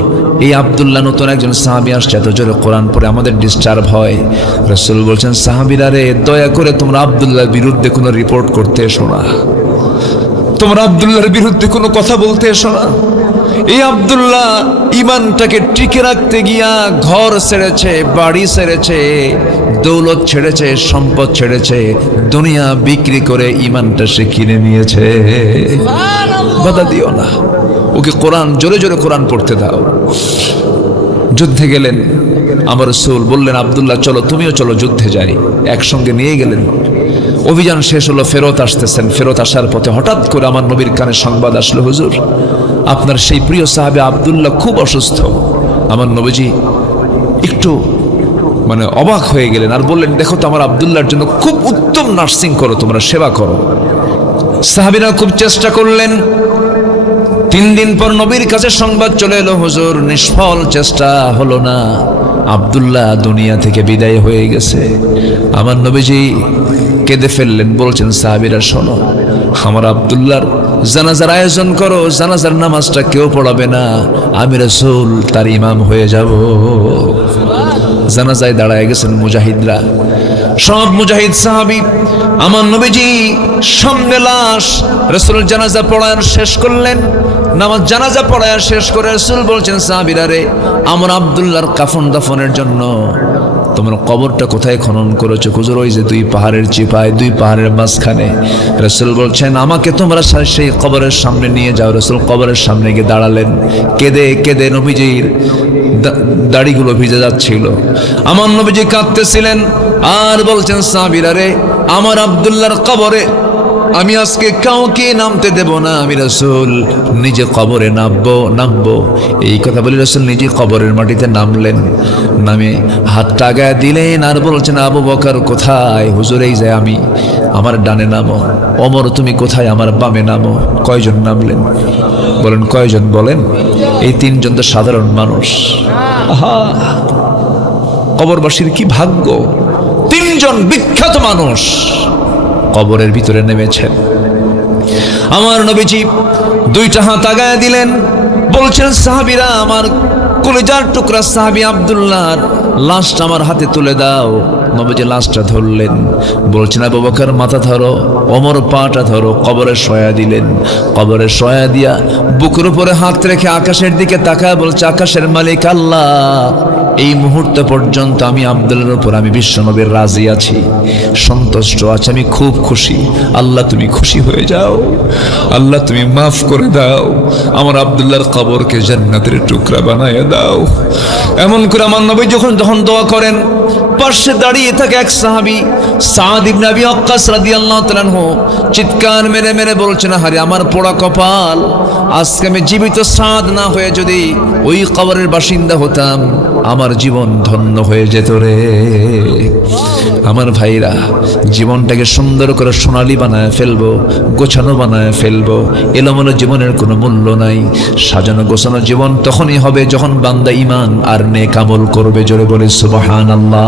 এই আব্দুল্লাহ নতুন একজন সাহাবী আসছে, এত জোরে কোরআন পড়ে আমাদের ডিস্টার্ব হয়। রাসূল বলছেন, সাহাবীরা রে, দয়া করে তোমরা আব্দুল্লাহর বিরুদ্ধে কোনো রিপোর্ট করতে এসো না, তোমরা আব্দুল্লাহর বিরুদ্ধে কোনো কথা বলতে এসো না। এই আব্দুল্লাহ ইমানটাকে টিকে রাখতে গিয়া ঘর ছেড়েছে, বাড়ি ছেড়েছে, দৌলত ছেড়েছে, সম্পদ ছেড়েছে, দুনিয়া বিক্রি করে ইমানটা সে কিনে নিয়েছে। বাধা দিও না, ওকে কোরআন, জোরে জোরে কোরআন পড়তে দাও। যুদ্ধে গেলেন। আমার রাসূল বললেন, আব্দুল্লাহ চলো, তুমিও চলো, যুদ্ধে যাই। একসঙ্গে নিয়ে গেলেন। অভিযান শেষ হলো, ফেরত আসতেছেন। ফেরত আসার পথে হঠাৎ করে আমার নবীর কানে সংবাদ আসলো, হুজুর, আপনার সেই প্রিয় সাহাবী আব্দুল্লাহ খুব অসুস্থ। আমার নবীজি একটু অবাক হয়ে গেলেন, আর বললেন, দেখো তো, আমার আব্দুল্লাহর জন্য খুব উত্তম নার্সিং করো, তোমরা সেবা করো। সাহাবীরা খুব চেষ্টা করলেন। 3 দিন পর নবীর কাছে সংবাদ চলে এলো, হুজুর, নিষ্ফল চেষ্টা হলো না, আব্দুল্লাহ দুনিয়া থেকে বিদায় হয়ে গেছে। আমার নবীজি কেঁদে ফেললেন। বলছেন, সাহাবীরা শোনো, আমার আব্দুল্লাহর জানাজার আয়োজন করো, জানাজার নামাজটা কেউ পড়াবে না, আমি রাসূল তার ইমাম হয়ে যাব। জানাজায় দাঁড়ায় গেছেন মুজাহিদরা। সব মুজাহিদ সাহাবী আমার নবীজি সামনে লাশ, রাসূল জানাজা পড়ায় শেষ করলেন, নামাজ জানাজা পড়ায় শেষ করে রাসূল বলছেন সাহাবীরা রে, আমার আব্দুল্লাহর কাফন দাফনের জন্য তোমরা কবরটা কোথায় খনন করেছো? হুজুর ওই যে দুই পাহাড়ের চিপায়, দুই পাহাড়ের মাঝখানে। রাসূল বলছেন আমাকে তোমরা সেই কবরের সামনে নিয়ে যাও। রাসূল কবরের সামনে গিয়ে দাঁড়ালেন, কেঁদে কেঁদে নবীজির দাড়িগুলো ভিজে যাচ্ছিল। আমার নবীজি কাঁদতেছিলেন আর বলছেন সাহাবীরা রে, আমার আব্দুল্লাহর কবরে আমি আজকে কাউকে নামতে দেব না, আমি রাসূল নিজে কবরে নামবো। এই কথা বলে রাসূল নিজে কবরের মাটিতে নামলেন, নামে হাতটা গায়ে দিলেন আর বলছেন আবু বকর কোথায়? হুজুর এই যে আমি, আমার ডানে নামো। ওমর তুমি কোথায়? আমার বামে নামো। কয়জন নামলেন বলেন? কয়জন বলেন? এই তিনজন তো সাধারণ মানুষ। আহা, কবরবাসীর কি ভাগ্য! তিনজন বিখ্যাত মানুষ কবরের ভিতরে নেমেছেন। আমার নবীজি দুইটা হাত আগায় দিলেন, বলছেন সাহাবীরা আমার কলিজার টুকরা সাহাবী আব্দুল্লাহর লাশটা আমার হাতে তুলে দাও। নবীজি লাশটা ধরলেন, বলছেন আবু বকর মাথা ধরো, ওমর পাটা ধরো। কবরে শয়া দিলেন, কবরে শয়া দিয়া বুকের উপরে হাত রেখে আকাশের দিকে তাকায় বলছে আকাশের মালিক আল্লাহ, এই মুহূর্ত পর্যন্ত আমি আব্দুল্লাহর উপর আমি বিশ্বনবীর রাজি আছি, সন্তুষ্ট আছি, আমি খুব খুশি। আল্লাহ তুমি খুশি হয়ে যাও, আল্লাহ তুমি মাফ করে দাও, আমার আব্দুল্লাহর কবরকে জান্নাতের টুকরা বানায় দাও। এমন করে আমার নবী যখন দোয়া করেন, পাশে দাঁড়িয়ে থাকে এক সাহাবী সাদ ইবনে আবি ওয়াক্কাস রাদিয়াল্লাহু তাআলা আনহু, চিৎকার মেরে মেরে বলছেন আরে আমার পোড়া কপাল, আজকে আমি জীবিত সাদ না হয়ে যদি ওই কবরের বাসিন্দা হতাম, আমার জীবন ধন্য হয়ে যেত রে। আমার ভাইরা, জীবনটাকে সুন্দর করে সোনালী বানায় ফেলবো, গোছানো বানায় ফেলবো। এলোমেলো জীবনের কোনো মূল্য নাই। সাজানো গোছানো জীবন তখনই হবে যখন বান্দা ঈমান আর নেক আমল করবে। জোরে বলে সুবহানাল্লাহ।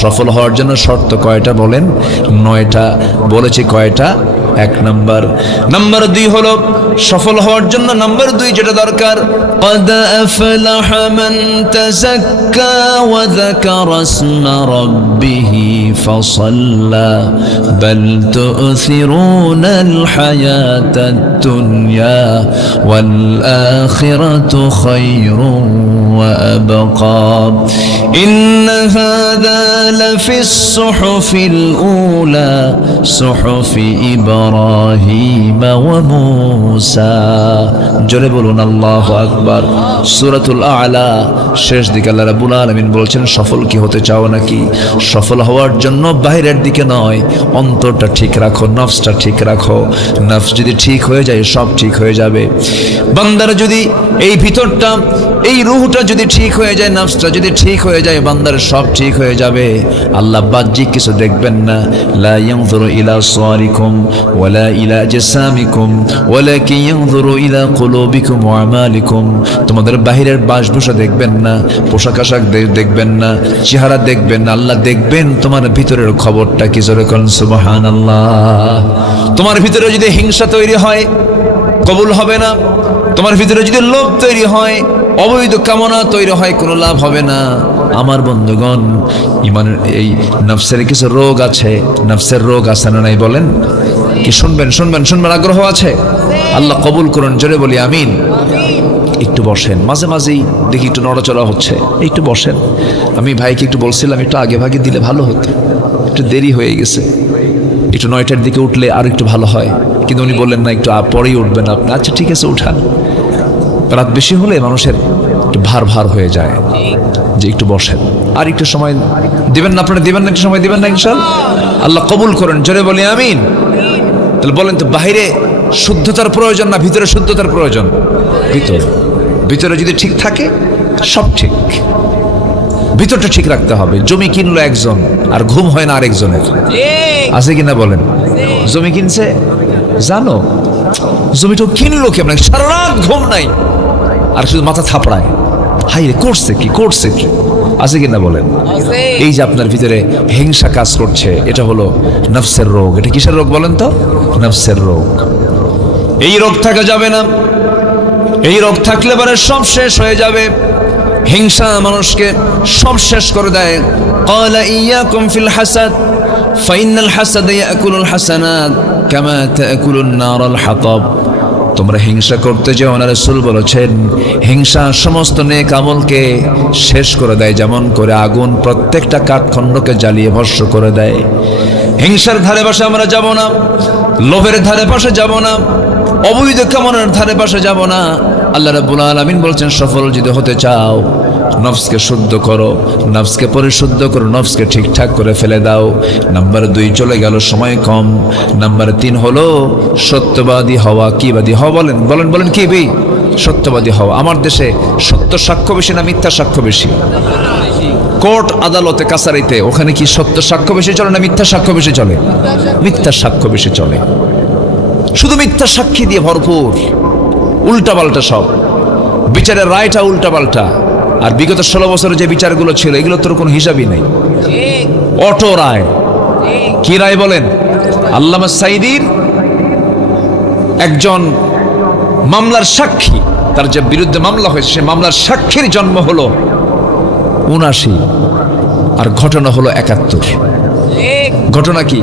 সফল হওয়ার জন্য শর্ত কয়টা বলেন? 9টা। বলেছি কয়টা? 1 নাম্বার 2 হলো সফল হওয়ার জন্য নাম্বার 2 যেটা দরকার, قد أفلح من تزكى وذكر اسم ربه فصلى بل تؤثرون الحياة الدنيا والآخرة خير وأبقى إن هذا لفي الصحف الأولى صحف إبراهيم وموسى। জোরে বলুন আল্লাহু আকবার। সূরাতুল আ'লা শেষ দিকে আল্লাহ রাব্বুল আলামিন বলছেন সফল কি হতে চাও নাকি? সফল হওয়ার জন্য বাইরের দিকে নয়, অন্তরটা ঠিক রাখো, নফসটা ঠিক রাখো। নফস যদি ঠিক হয়ে যায় সব ঠিক হয়ে যাবে। বান্দার যদি এই ভিতরটা, এই রূহটা যদি ঠিক হয়ে যায়, নফসটা যদি ঠিক হয়ে যায়, বান্দার সব ঠিক হয়ে যাবে। আল্লাহ বাহ্যিক কিছু দেখবেন না। লা ইয়ানজুরু ইলা সারিকুম ওয়ালা ইলা আজসামিকুম ওয়ালাকিন ইয়ানজুরু ইলা কুলুবিকুম ওয়া আমালিকুম। তোমাদের বাহিরের বাসভূষা দেখবেন না, পোশাক আশাক দেখবেন না, চেহারা দেখবেন না। আল্লাহ দেখবেন তোমার ভিতরের খবরটা কি। জোরে বলেন সুবহানাল্লাহ। তোমার ভিতরে যদি হিংসা তৈরি হয় কবুল হবে না। তোমার ভিতরে যদি লোভ তৈরি হয়, অবৈধ কামনা তৈরি হয়, কোনো লাভ হবে না। আমার বন্ধুগণ, ইমানের এই নফসের কিছু রোগ আছে। নফসের রোগ আছে না নাই বলেন? কি শুনবেন? আগ্রহ আছে? আল্লাহ কবুল করুন। জোরে বলি আমিন। একটু বসেন, মাঝে মাঝেই দেখি একটু নড়াচড়া হচ্ছে, একটু বসেন। আমি ভাইকে একটু বলছিলাম একটু আগে ভাগে দিলে ভালো হতো, একটু দেরি হয়ে গেছে, একটু 9টার দিকে উঠলে আর একটু ভালো হয়, কিন্তু উনি বললেন না একটু পরেই উঠবেন আপনি। আচ্ছা ঠিক আছে, উঠান। রাত বেশি হলে মানুষের একটু ভার হয়ে যায়, যে একটু বসেন আর একটু সময় দিবেন না। আপনারা দিবেন না? একটু সময় দিবেন না ইনশাআল্লাহ? আল্লাহ কবুল করেন। জোরে বলি আমিন। তাহলে বলেন তো, বাহিরে শুদ্ধতার প্রয়োজন না ভিতরে শুদ্ধতার প্রয়োজন? ভিতরে যদি ঠিক থাকে সব ঠিক। ভিতরটা ঠিক রাখতে হবে। জমি কিনলো একজন আর ঘুম হয় না আরেকজনের, আছে কিনা বলেন? জমি কিনছে, জানো জমিটা কিনলো কেমন? সারা রাত ঘুম নাই আর শুধু মাথা থাপড়ায়, হাই রে করছে কি, আছে কিনা বলেন? এই যে আপনার ভিতরে হিংসা কাজ করছে, এটা হলো নফসের রোগ। এটা কিসের রোগ বলেন তো? নফসের রোগ। এই রোগ থাকা যাবে না। এই রোগ থাকলে পরে সব শেষ হয়ে যাবে। হিংসা মানুষকে সব শেষ করে দেয়। قال إياكم في الحسد فإن الحسد يأكل الحسنات كما تأكل النار الحطب তোমরা হিংসা করতে যেও না, রাসূল বলেছেন হিংসা সমস্ত নেক আমলকে শেষ করে দেয়, যেমন করে আগুন প্রত্যেকটা কাঠখণ্ডকে জ্বালিয়ে ভস্ম করে দেয়। হিংসার ধারে পাশে আমরা যাব না, লোভের ধারে পাশে যাব না, অবৈধ কামনার ধারে পাশে যাব না। আল্লাহ রাব্বুল আলামিন বলছেন সফল যদি হতে চাও নফসকে শুদ্ধ করো, নফসকে পরিশুদ্ধ করো, নফসকে ঠিকঠাক করে ফেলে দাও। নাম্বার 2 চলে গেল, সময় কম। নাম্বার 3 হলো সত্যবাদী হওয়া। কি বাদী হওয়া? বলেন বলেন বলেন, কি ভাই? সত্যবাদী হওয়া। আমার দেশে সত্য সাক্ষ্য বেশি না মিথ্যা সাক্ষ্য বেশি? কোর্ট আদালতে কাছারিতে ওখানে কি সত্য সাক্ষ্য বেশি চলে না মিথ্যা সাক্ষ্য বেশি চলে? মিথ্যা সাক্ষ্য বেশি চলে। শুধু মিথ্যা সাক্ষী দিয়ে ভরপুর, উল্টাপাল্টা সব বিচারের রায়টা উল্টাপাল্টা। আর বিগত 16 বছরে যে বিচারগুলো ছিল এগুলো তোর কোনো হিসাবই নেই। অটো রায়। কি রায় বলেন? আল্লামা সাইদির একজন মামলার সাক্ষী, তার যে বিরুদ্ধে মামলা হয়েছে সে মামলার সাক্ষীর জন্ম হলো 79 আর ঘটনা হলো 71। ঘটনা কি?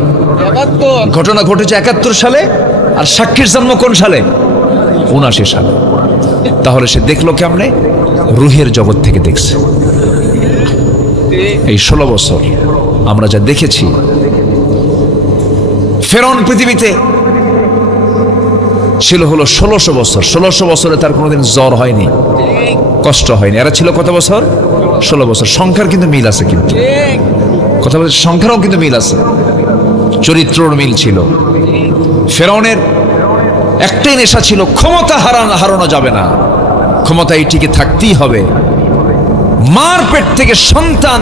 ঘটনা ঘটেছে 71 সালে আর সাক্ষীর জন্ম কোন সালে? 79 সালে। তাহলে সে দেখলো কেমনে? রুহের জগৎ থেকে দেখছে। এই 16 বছর আমরা যা দেখেছি, ফেরাউন পৃথিবীতে ছিল হলো 1600 বছর। 1600 বছরে তার কোনোদিন জ্বর হয়নি, কষ্ট হয়নি। এরা ছিল কত বছর? 16 বছর। সংখ্যার কিন্তু মিল আছে, কিন্তু কথা বলছে সংখ্যারও কিন্তু মিল আছে, চরিত্রর মিল ছিল। ফেরাউনের একটাই নেশা ছিল, ক্ষমতা হারানো যাবে না, ক্ষমতায় টিকে থাকতেই হবে। মার পেট থেকে সন্তান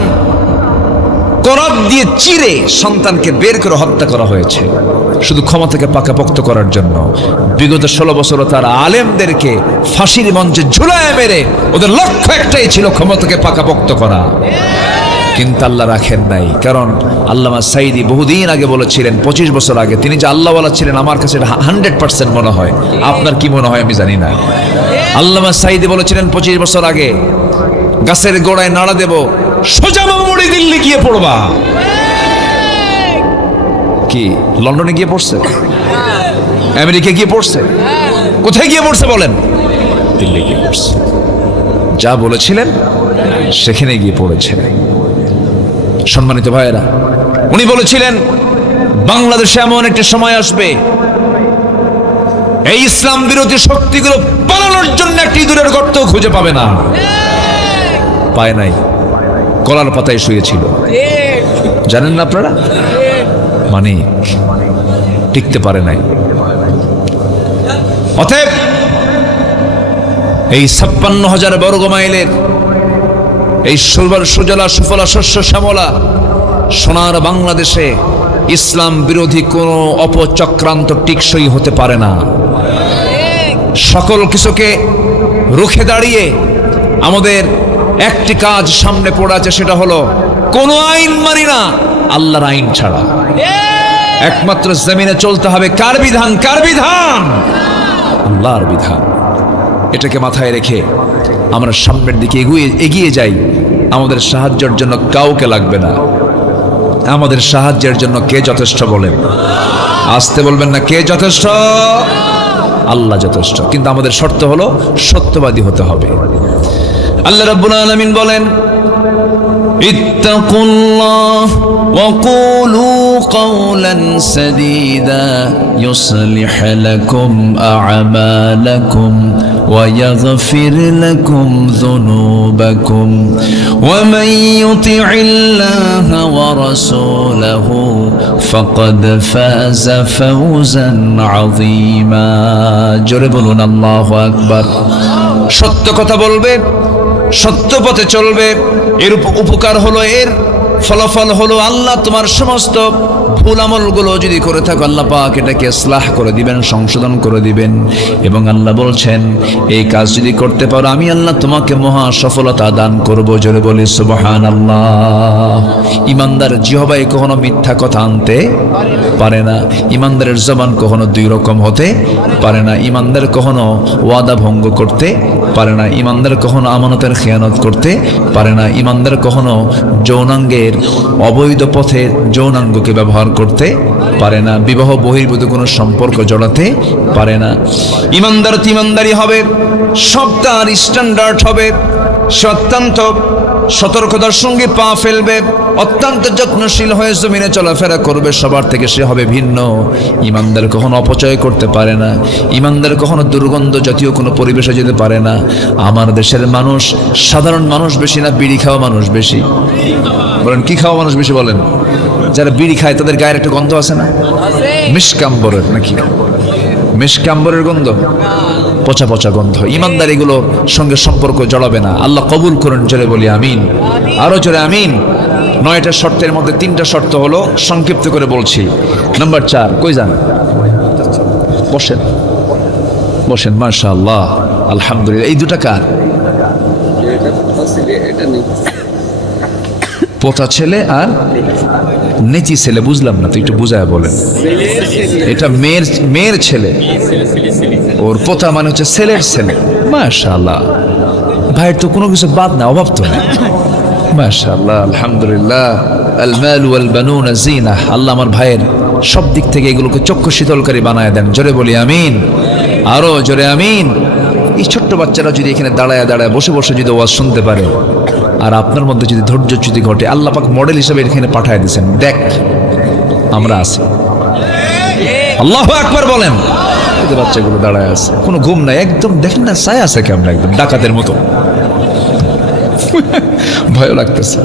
করাত দিয়ে চিরে সন্তানকে বের করে হত্যা করা হয়েছে শুধু ক্ষমতাকে পাকাপোক্ত করার জন্য। বিগত 16 বছর তার আলেমদেরকে ফাঁসির মঞ্চে ঝুলায় মেরে ওদের লক্ষ্য একটাই ছিল ক্ষমতাকে পাকাপোক্ত করা। কিন্তু আল্লাহ রাখেন নাই, কারণ আল্লামা সাইদি বহুদিন আগে বলেছিলেন, 25 বছর আগে, তিনি যে আল্লাহওয়ালা ছিলেন আমার কাছে 100% মনে হয়। আপনার কি মনে হয় আমি জানি না। আল্লামা সাইদি বলেছিলেন 25 বছর আগে, গাছের গোড়ায় নাড়া দেব, সোজা মামুড়ি দিল্লি গিয়ে পড়বা। কি লন্ডনে গিয়ে পড়ছে? আমেরিকা গিয়ে পড়ছে? কোথায় গিয়ে পড়ছে বলেন? দিল্লি গিয়ে পড়ছে। যা বলেছিলেন সেখানে গিয়ে পড়েছে। সম্মানিত ভাইয়েরা, উনি বলেছিলেন বাংলাদেশে এমন একটি সময় আসবে এই ইসলাম বিরোধী শক্তিগুলো পালানোর জন্য একটি ইঁদুরের গর্ত খুঁজে পাবে না। পায় নাই, কলার পাতায় শুয়েছিল। জানেন না আপনারা? মানে টিকতে পারে নাই। অতএব এই 56,000 বর্গ মাইলের এই সুজলা সুফলা শস্য শ্যামলা সোনার বাংলাদেশে ইসলাম বিরোধী কোন অপচক্রান্ত টিকসই হতে পারে না। সকল কিছুকে রুখে দাঁড়িয়ে আমাদের একটি কাজ সামনে পড়ে আছে, সেটা হলো কোন আইন মানি না আল্লাহর আইন ছাড়া। একমাত্র জমিনে চলতে হবে কার বিধান? কার বিধান? আল্লাহর বিধান। এটাকে মাথায় রেখে আমরা সামনের দিকে এগিয়ে যাই। আমাদের সাহায্যের জন্য কাউকে লাগবে না। আমাদের সাহায্যের জন্য কে যথেষ্ট বলেন? আসতে বলবেন না, কে যথেষ্ট? আল্লাহ যথেষ্ট। কিন্তু আমাদের শর্ত হলো সত্যবাদী হতে হবে। আল্লাহ রাব্বুল আলামিন বলেন, ইত্তাকুল্লাহ ওয়া কুলু কাওলান সাদীদা ইউসলিহ লাকুম আ'মালাকুম ওয়া ইয়াগফির লাকুম যুনুবাকুম ওয়া মান ইউতি'ইল্লাহা ওয়া রাসূলাহু ফাকাদ ফাযা ফাওজান আযীমা। জোরে বলুন আল্লাহু আকবার। সত্য কথা বলবে, সত্য পথে চলবে, এর উপকার হলো, এর ফলাফল হলো আল্লাহ তোমার সমস্ত ভুল আমলগুলো যদি করে থাকো আল্লাহ পাক এটাকে ইসলাহ করে দিবেন, সংশোধন করে দিবেন। এবং আল্লাহ বলছেন এই কাজ যদি করতে পারো আমি আল্লাহ তোমাকে মহা সফলতা দান করব। জোরে বলি সুবহানাল্লাহ। ইমানদার জিহ্বায় কখনো মিথ্যা কথা আনতে পারে না, ইমানদারের জবান কখনো দুই রকম হতে পারে না, ইমানদার কখনো ওয়াদা ভঙ্গ করতে পারে না, ইমানদার কখনো আমানতের খেয়ানত করতে পারে না, ইমানদার কখনো যৌনাঙ্গের অবৈধ পথে যৌনাঙ্গকে ব্যবহার করতে পারে না, বিবাহ বহির্ভূত কোনো সম্পর্ক জড়াতে পারে না। ইমানদার ইমানদারি হবে, সব তার স্ট্যান্ডার্ড হবে, সে অত্যন্ত সতর্কতার সঙ্গে পা ফেলবে, অত্যন্ত যত্নশীল হয়ে জমিনে চলাফেরা করবে, সবার থেকে সে হবে ভিন্ন। ইমানদার কখনো অপচয় করতে পারে না, ইমানদার কখনো দুর্গন্ধ জাতীয় কোনো পরিবেশে যেতে পারে না। আমার দেশের মানুষ সাধারণ মানুষ বেশি না বিড়ি খাওয়া মানুষ বেশি? বলেন কি খাওয়া মানুষ বেশি বলেন? যারা বিড়ি খায় তাদের গায়ের একটা গন্ধ আছে না, মিশকাম্বরের নাকি মিশকাম্বরের গন্ধ, পচা পচা গন্ধ। ইমানদার এগুলো সঙ্গে সম্পর্ক জড়াবে না। আল্লাহ কবুল করেন, জোরে বলি আমিন, আরো জোরে আমিন। 9টা শর্তের মধ্যে 3টা শর্ত হলো, সংক্ষিপ্ত করে বলছি। নাম্বার 4, কই যান? বসেন বসেন, মাশাআল্লাহ, আলহামদুলিল্লাহ। এই দুটা কার? পোতা ছেলে আর নেচি ছেলে। বুঝলাম না তো, একটু বুঝায় বলেন। এটা মেয়ের ছেলে, ওর পোতা মানে হচ্ছে ছেলের ছেলে। মাশাআল্লাহ, ভাইয়ের তো কোনো কিছু বাদ না, অভাব তো নেই। মাশাআল্লাহ, আলহামদুলিল্লাহ। আল মাল ওয়াল বানুনা জিনাহ। আল্লাহ আমার ভাইয়ের সব দিক থেকে এগুলোকে চক্ষু শীতলকারী বানায় দেন। জোরে বলি আমিন, আরো জোরে আমিন। এই ছোট্ট বাচ্চারা যদি এখানে দাঁড়ায় দাঁড়ায় বসে বসে যদি ওয়াজ শুনতে পারে, আর আপনার মধ্যে যদি ধৈর্যচ্যুতি ঘটে, আল্লাহ পাক মডেল হিসেবে এখানে পাঠায় দিয়েছেন। দেখ আমরা আছি, আল্লাহু আকবার বলেন। এই যে বাচ্চাগুলো দাঁড়ায় আছে, কোনো ঘুম নাই, একদম দেখেন না ছায়া আছে কেমন, একদম ডাকাতের মতো। ভয় লাগতেছে,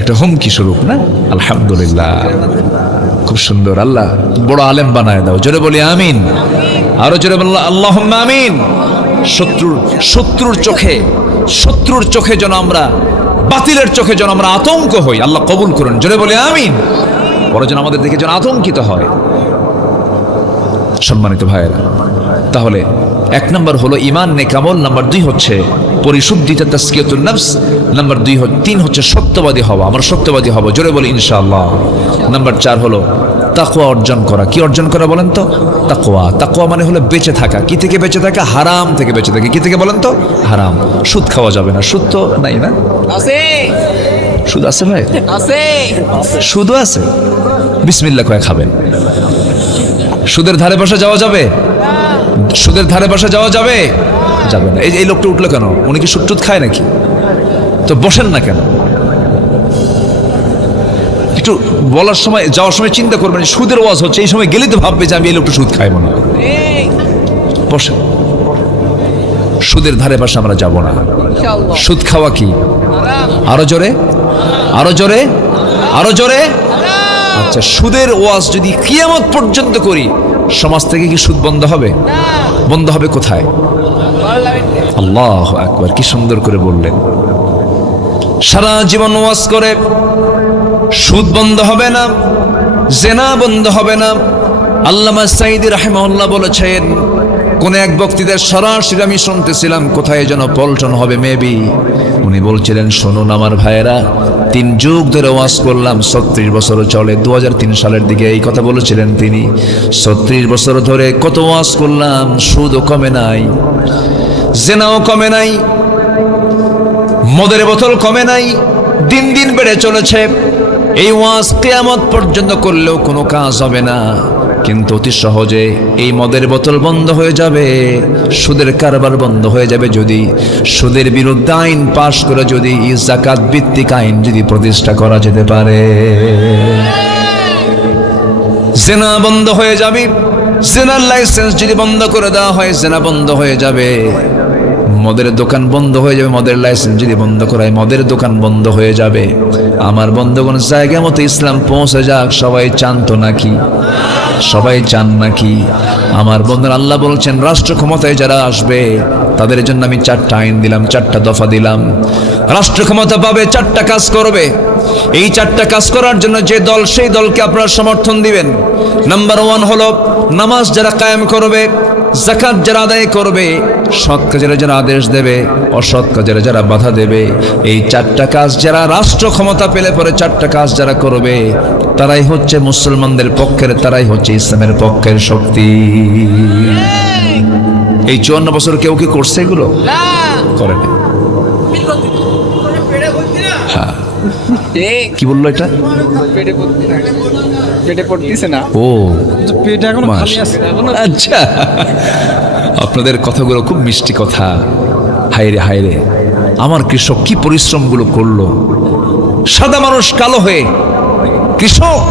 একটা হুমকি স্বরূপ না? আলহামদুলিল্লাহ, খুব সুন্দর। আল্লাহ বড় আলেম বানায় দাও। জোরে বলি আমিন, আরো জোরে বললাম আল্লাহুম্মা আমিন। শত্রুর চোখে যেন আমরা, বাতিলের চোখে যেন আমরা আতঙ্ক হই, আল্লাহ কবুল করুন। জোরে বলি আমিন। বড় যেন আমাদের দিকে যেন আতঙ্কিত হয়। সম্মানিত ভাইয়েরা, তাহলে 1 নম্বর হলো ঈমান নেক আমল, নাম্বার 2 হচ্ছে পরিশুদ্ধিতা তাসকিয়াতুন নফস, নাম্বার 3 হচ্ছে সত্যবাদী হওয়া। আমরা সত্যবাদী হব, জোরে বলি ইনশাআল্লাহ। নাম্বার 4 হলো তাকওয়া অর্জন করা। কি অর্জন করা বলেন তো? তাকওয়া মানে হলো বেঁচে থাকা। কি থেকে বেঁচে থাকা? হারাম থেকে বেঁচে থাকা। কি থেকে বলেন তো? হারাম। সুদ খাওয়া যাবে না। সুদ তো নাই না? আছে। সুদ আছে ভাই? আছে। সুদও আছে। বিসমিল্লাহ কয়ে খাবেন। সুদের ধারে পাশে যাওয়া যাবে? সুদের ধারে পাশে যাওয়া যাবে? যাবে না। এই লোকটা উঠলো কেন? উনি কি সুদ খায় নাকি? তো বসেন না কেন? একটু বলার সময়, যাওয়ার সময় চিন্তা করবেন, সুদের ওয়াজ হচ্ছে, এই সময় গেলে তো ভাববে যে আমি এই লোকটা সুদ খাইব না। বসেন। সুদের ধারে পাশে আমরা যাব না। সুদ খাওয়া কি? আরো জোরে, আরো জোরে, আরো জোরে। আচ্ছা, সুদের ওয়াজ যদি কিয়ামত পর্যন্ত করি, সমাজ থেকে কি সুদ বন্ধ হবে? বন্ধ হবে কোথায়? আল্লাহু আকবার, কি সুন্দর করে বললেন। সারা জীবন ওয়াজ করে সুদ বন্ধ হবে না, জেনা বন্ধ হবে না। আল্লামা সাঈদী রাহিমাহুল্লাহ বলেছেন, কোন এক বক্তৃতার সরাসরি আমি শুনতেছিলাম, কোথায় যেন পল্টন হবে মেবি। উনি বলছিলেন, শুনুন আমার ভাইয়েরা, 3 যুগ ধরে ওয়াজ করলাম, 36 বছর চলে, 2003 সালের দিকে এই কথা বলেছিলেন তিনি। 36 বছর ধরে কত ওয়াজ করলাম, সুদও কমে নাই, জেনাও কমে নাই, মদের বোতল কমে নাই, দিন দিন বেড়ে চলেছে। এই ওয়াজ কিয়ামত পর্যন্ত করলেও কোনো কাজ হবে না। কিন্তু অতি সহজে এই মদের বোতল বন্ধ হয়ে যাবে, সুদের কারবার বন্ধ হয়ে যাবে যদি সুদের বিরুদ্ধে আইন পাশ করে, যদি যাকাত ভিত্তিক আইন যদি প্রতিষ্ঠা করা যেতে পারে। জেনা বন্ধ হয়ে যাবে, জেনার লাইসেন্স যদি বন্ধ করে দেওয়া হয়, জেনা বন্ধ হয়ে যাবে। মদের দোকান বন্ধ হয়ে যাবে, মদের লাইসেন্স যদি বন্ধ করায়, মদের দোকান বন্ধ হয়ে যাবে। আমার বন্ধুগণ, জায়গা মতো ইসলাম পৌঁছে যাক। সবাই চান তো নাকি? সবাই চান নাকি? আমার বন্ধুরা, আল্লাহ বলছেন, রাষ্ট্র ক্ষমতায় যারা আসবে তাদের জন্য আমি 4টা আইন দিলাম, 4টা দফা দিলাম। রাষ্ট্র ক্ষমতা পাবে, 4টা কাজ করবে। এই চারটা কাজ করার জন্য যে দল, সেই দলকে আপনারা সমর্থন দিবেন। নাম্বার 1 হলো নামাজ যারা কায়েম করবে, যাকাত যারা আদায় করবে, সৎ কাজের যারা আদেশ দেবে, অসৎ কাজের যারা বাধা দেবে, এই চারটা কাজ যারা রাষ্ট্র ক্ষমতা পেলে পরে চারটা কাজ যারা করবে, তারাই হচ্ছে মুসলমানদের পক্ষের, তারাই হচ্ছে ইসলামের পক্ষের শক্তি। এই 54 বছর কেউ কি করছে এগুলো? করে না। কি বললো এটা? পেটে পড়তেছে না, ও পেটে এখন খালি আছে। আচ্ছা, আপনাদের কথাগুলো খুব মিষ্টি কথা। হায়রে হায়রে, আমার কৃষক কি পরিশ্রমগুলো করলো, সাদা মানুষ কালো হয়ে কৃষক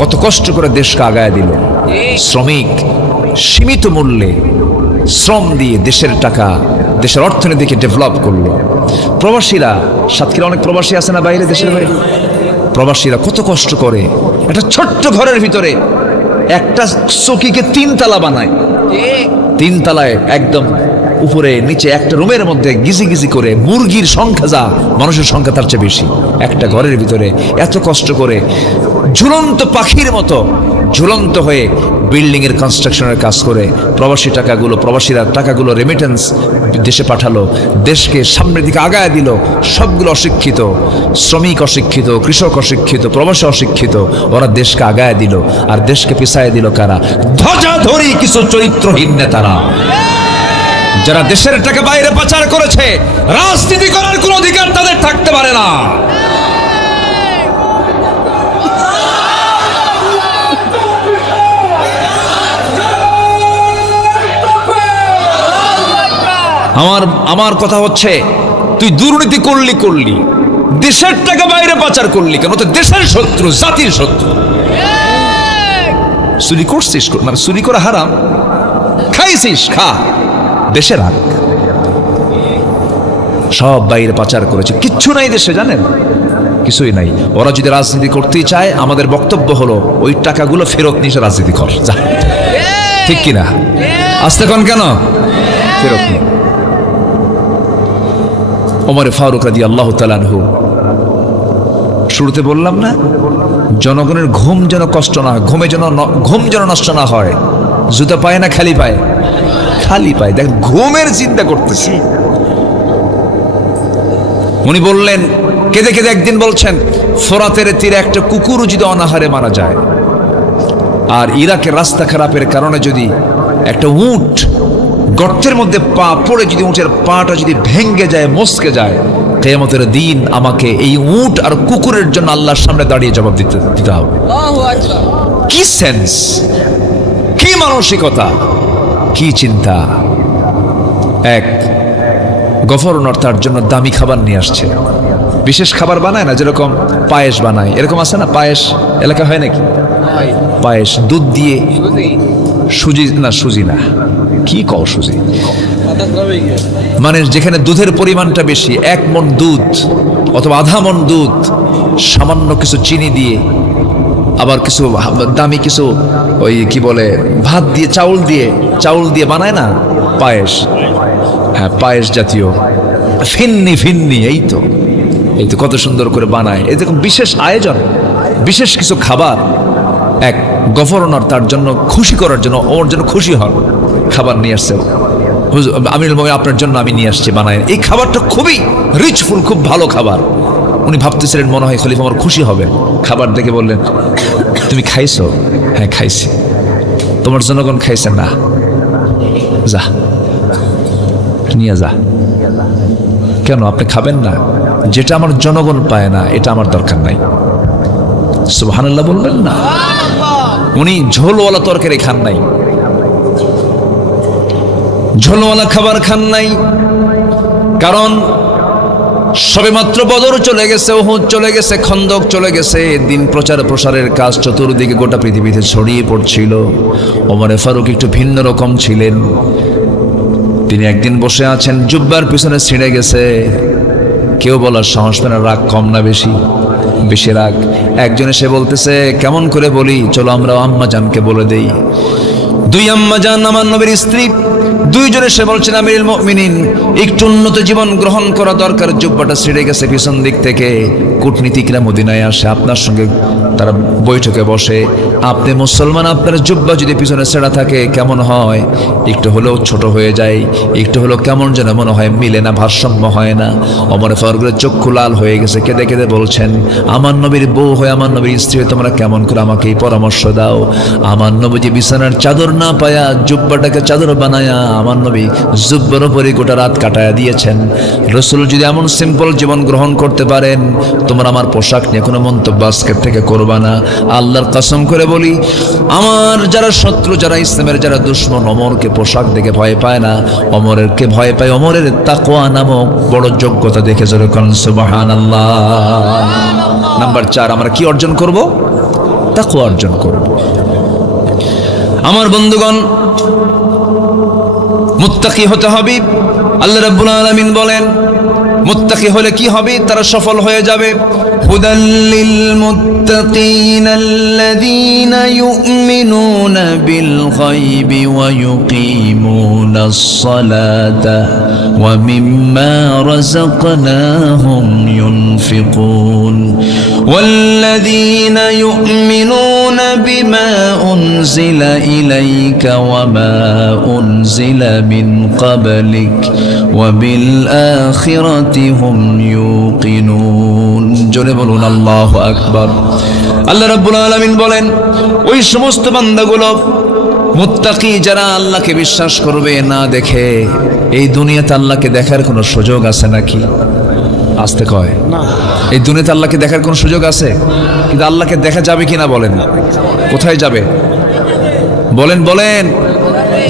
কত কষ্ট করে দেশকে আগায় দিল। শ্রমিক সীমিত মূল্যে শ্রম দিয়ে দেশের টাকা, দেশের অর্থনীতিকে ডেভেলপ করলো। প্রবাসীরা, সাতক্ষীরা অনেক প্রবাসী আছে না বাইরে, দেশের বাইরে, প্রবাসীরা কত কষ্ট করে একটা ছোট্ট ঘরের ভিতরে একটা চৌকিকে 3 তালা বানায়। 3 তালায় একদম উপরে নিচে একটা রুমের মধ্যে গিজি গিজি করে, মুরগির সংখ্যা যা, মানুষের সংখ্যা তার চেয়ে বেশি, একটা ঘরের ভিতরে এত কষ্ট করে ঝুলন্ত পাখির মতো ঝুলন্ত হয়ে বিল্ডিং এর কনস্ট্রাকশনের কাজ করে প্রবাসীরা টাকাগুলো রেমিটেন্স দেশে পাঠালো, দেশকে সামনের দিকে আগায় দিল। সবগুলো অশিক্ষিত, শ্রমিক অশিক্ষিত, কৃষক অশিক্ষিত, প্রবাসী অশিক্ষিত, ওরা দেশকে আগায় দিল। আর দেশকে পিছায় দিল কারা? ধ্বজাধরী কিছু চরিত্রহীন নেতারা, যারা দেশের টাকা বাইরে পাচার করেছে। রাজনীতি করার কোনো অধিকার তাদের থাকতে পারে না। আমার কথা হচ্ছে, তুই দুর্নীতি করলি, দেশের টাকা বাইরে পাচার করলি কেন? তো দেশের শত্রু, জাতির শত্রু। চুরি করছিস, মানে চুরি করা হারাম, খাইছিস খা, দেশে রাখ। সব বাইরে পাচার করেছে, কিচ্ছু নাই দেশে, জানেন? কিছুই নাই। ওরা যদি রাজনীতি করতেই চায়, আমাদের বক্তব্য হলো ওই টাকাগুলো ফেরত নিয়ে রাজনীতি কর, যা। ঠিক কিনা? আসতে কোন কেন ফেরত নিয়ে। ওমর ফারুক রাদিয়াল্লাহু তাআলা আনহু, শুরুতে বললাম না, জনগণের ঘুম যেন কষ্ট না হয়, ঘুম যেন নষ্ট না হয়। জুতা পায় না খালি পায়? খালি পায়। দেখ, ঘুমের চিন্তা করতেছি। উনি বললেন, কেঁদে কেঁদে একদিন বলছেন, ফোরাতের তীরে একটা কুকুর যদি অনাহারে মারা যায়, আর ইরাকের রাস্তা খারাপের কারণে যদি একটা উট গর্তের মধ্যে পা পড়ে, যদি উটের পাটা যদি ভেঙ্গে যায়, মস্কে যায়, কিয়ামতের দিন আমাকে এই উট আর কুকুরের জন্য আল্লাহর সামনে দাঁড়িয়ে জবাব দিতে হবে। কি সেন্স, কি মানসিকতা, কি চিন্তা! এক গভর্নর তার জন্য দামি খাবার নিয়ে আসছে, বিশেষ খাবার বানায় না, যেরকম পায়েস বানায়, এরকম আছে না? পায়েস এলাকা হয় নাকি? পায়েস দুধ দিয়ে, সুজি না, কি কও সুজি, মানে যেখানে দুধের পরিমাণটা বেশি, 1 মণ দুধ অথবা আধা মণ দুধ, সামান্য কিছু চিনি দিয়ে, আবার কিছু দামি কিছু ওই কি বলে ভাত দিয়ে, চাউল দিয়ে বানায় না পায়েস। হ্যাঁ, পায়েস জাতীয় ফিন্নি, এই তো কত সুন্দর করে বানায়। এরকম বিশেষ আয়োজন, বিশেষ কিছু খাবার। এক গভর্নর তার জন্য খুশি করার জন্য, ওর জন্য খুশি হন, খাবার নিয়ে আসছে। আমিরুল মুমিনিন, আপনার জন্য আমি নিয়ে আসছি, বানায়। এই খাবারটা খুবই রিচফুল, খুব ভালো খাবার। উনি ভাবতেছিলেন মনে হয় খলিফা আমার খুশি হবে। খাবার দেখে বললেন, তুমি খাইছো? হ্যাঁ খাইছি। তোমার জনগণ খাইছে? না। যা নিয়ে যা। কেন আপনি খাবেন না? যেটা আমার জনগণ পায় না, এটা আমার দরকার নাই। সুবহানাল্লাহ বলবেন না? উনি ঝোলওয়ালা তরকারি খান নাই, ঝোলওয়ালা খাবার খান নাই, কারণ সবেমাত্র বদর চলে গেছে, উহুদ চলে গেছে, খন্দক চলে গেছে, দিন প্রচার প্রসারের কাজ চতুর্দিকে গোটা পৃথিবীতে ছড়িয়ে পড়ছিল। ওমর ফারুক একটু ভিন্ন রকম ছিলেন। তিনি একদিন বসে আছেন, জুব্বার পিছনে ছিঁড়ে গেছে, কেউ বলার সাহস পেল না। রাগ কম না বেশি? বেশি রাগ। একজন এসে বলতেছে, কেমন করে বলি, চলো আমরা আম্মা জানকে বলে দেই। দুই আম্মা জান আমার নবীর স্ত্রী, দুইজন এসে বলছেন আমিরুল মুমিনিন, একটু উন্নত জীবন গ্রহণ করা দরকার, জুব্বাটা ছিঁড়ে গেছে পিছন দিক থেকে। কূটনীতিকরা মদিনায় আসে, আপনার সঙ্গে তারা বৈঠকে বসে, আপনি মুসলমান, আপনার জুব্বা যদি পিছনে ছেঁড়া থাকে কেমন হয়? একটু হলেও ছোট হয়ে যায়, একটু হলেও কেমন যেন মনে হয়, মিলে না, ভারসাম্য হয় না। ওমর ফারুকের চক্ষু লাল হয়ে গেছে, কেঁদে কেঁদে বলছেন, আমার নবীর বউ হয়ে, আমার নবীর স্ত্রী হয়ে তোমরা কেমন করে আমাকে এই পরামর্শ দাও? আমার নবীজি বিছানার চাদর না পায়া জুব্বাটাকে চাদর বানায়া আমার নবী জুব্বার উপরে গোটা রাত কাটায়া দিয়েছেন। রসুল যদি এমন সিম্পল জীবন গ্রহণ করতে পারেন, তোমরা আমার পোশাক নিয়ে কোনো মন্তব্য আজকের থেকে করবা না। আল্লাহর কসম করে বলি, আমার যারা শত্রু, যারা ইসলামের যারা দুশ্মন, ওমরকে পোশাক দেখে ভয় পায় না, ওমরেরকে ভয় পায় ওমরের তাকওয়া নামক বড় যোগ্যতা দেখে। জোরে বলুন সুবহানাল্লাহ। নাম্বার 4, আমরা কি অর্জন করব? তাকওয়া অর্জন করব। আমার বন্ধুগণ, মুত্তাকি হতে হবে। আল্লাহ রাব্বুল আলামিন বলেন, মুত্তাকি হলে কি হবে? তারা সফল হয়ে যাবে। হুদাল্লিল মুত্তাকিন আল্লাযীনা ইউমিনুনা বিল গায়বি ওয়া ইউকিমুনাস সালাতা ওয়া মিম্মা রাযাকনাহুম ইউনফিকুন ওয়াল্লাযীনা ইউমিনুনা বিমা উনজিলা ইলাইকা ওয়া মা উনজিলা মিন ক্বাবলিক ওয়া বিল আখিরাতি হুম ইউকিনুন। জোরে বলুন আল্লাহু আকবার। আল্লাহ রাব্বুল আলামিন বলেন, ওই সমস্ত বান্দাগুলো মুত্তাকি যারা আল্লাহকে বিশ্বাস করবে না দেখে। এই দুনিয়াতে আল্লাহকে দেখার কোনো সুযোগ আছে নাকি? আসতে কয় না। এই দুনিয়াতে আল্লাহকে দেখার কোনো সুযোগ আছে? কিন্তু আল্লাহকে দেখা যাবে কিনা বলেন? কোথায় যাবে বলেন? বলেন,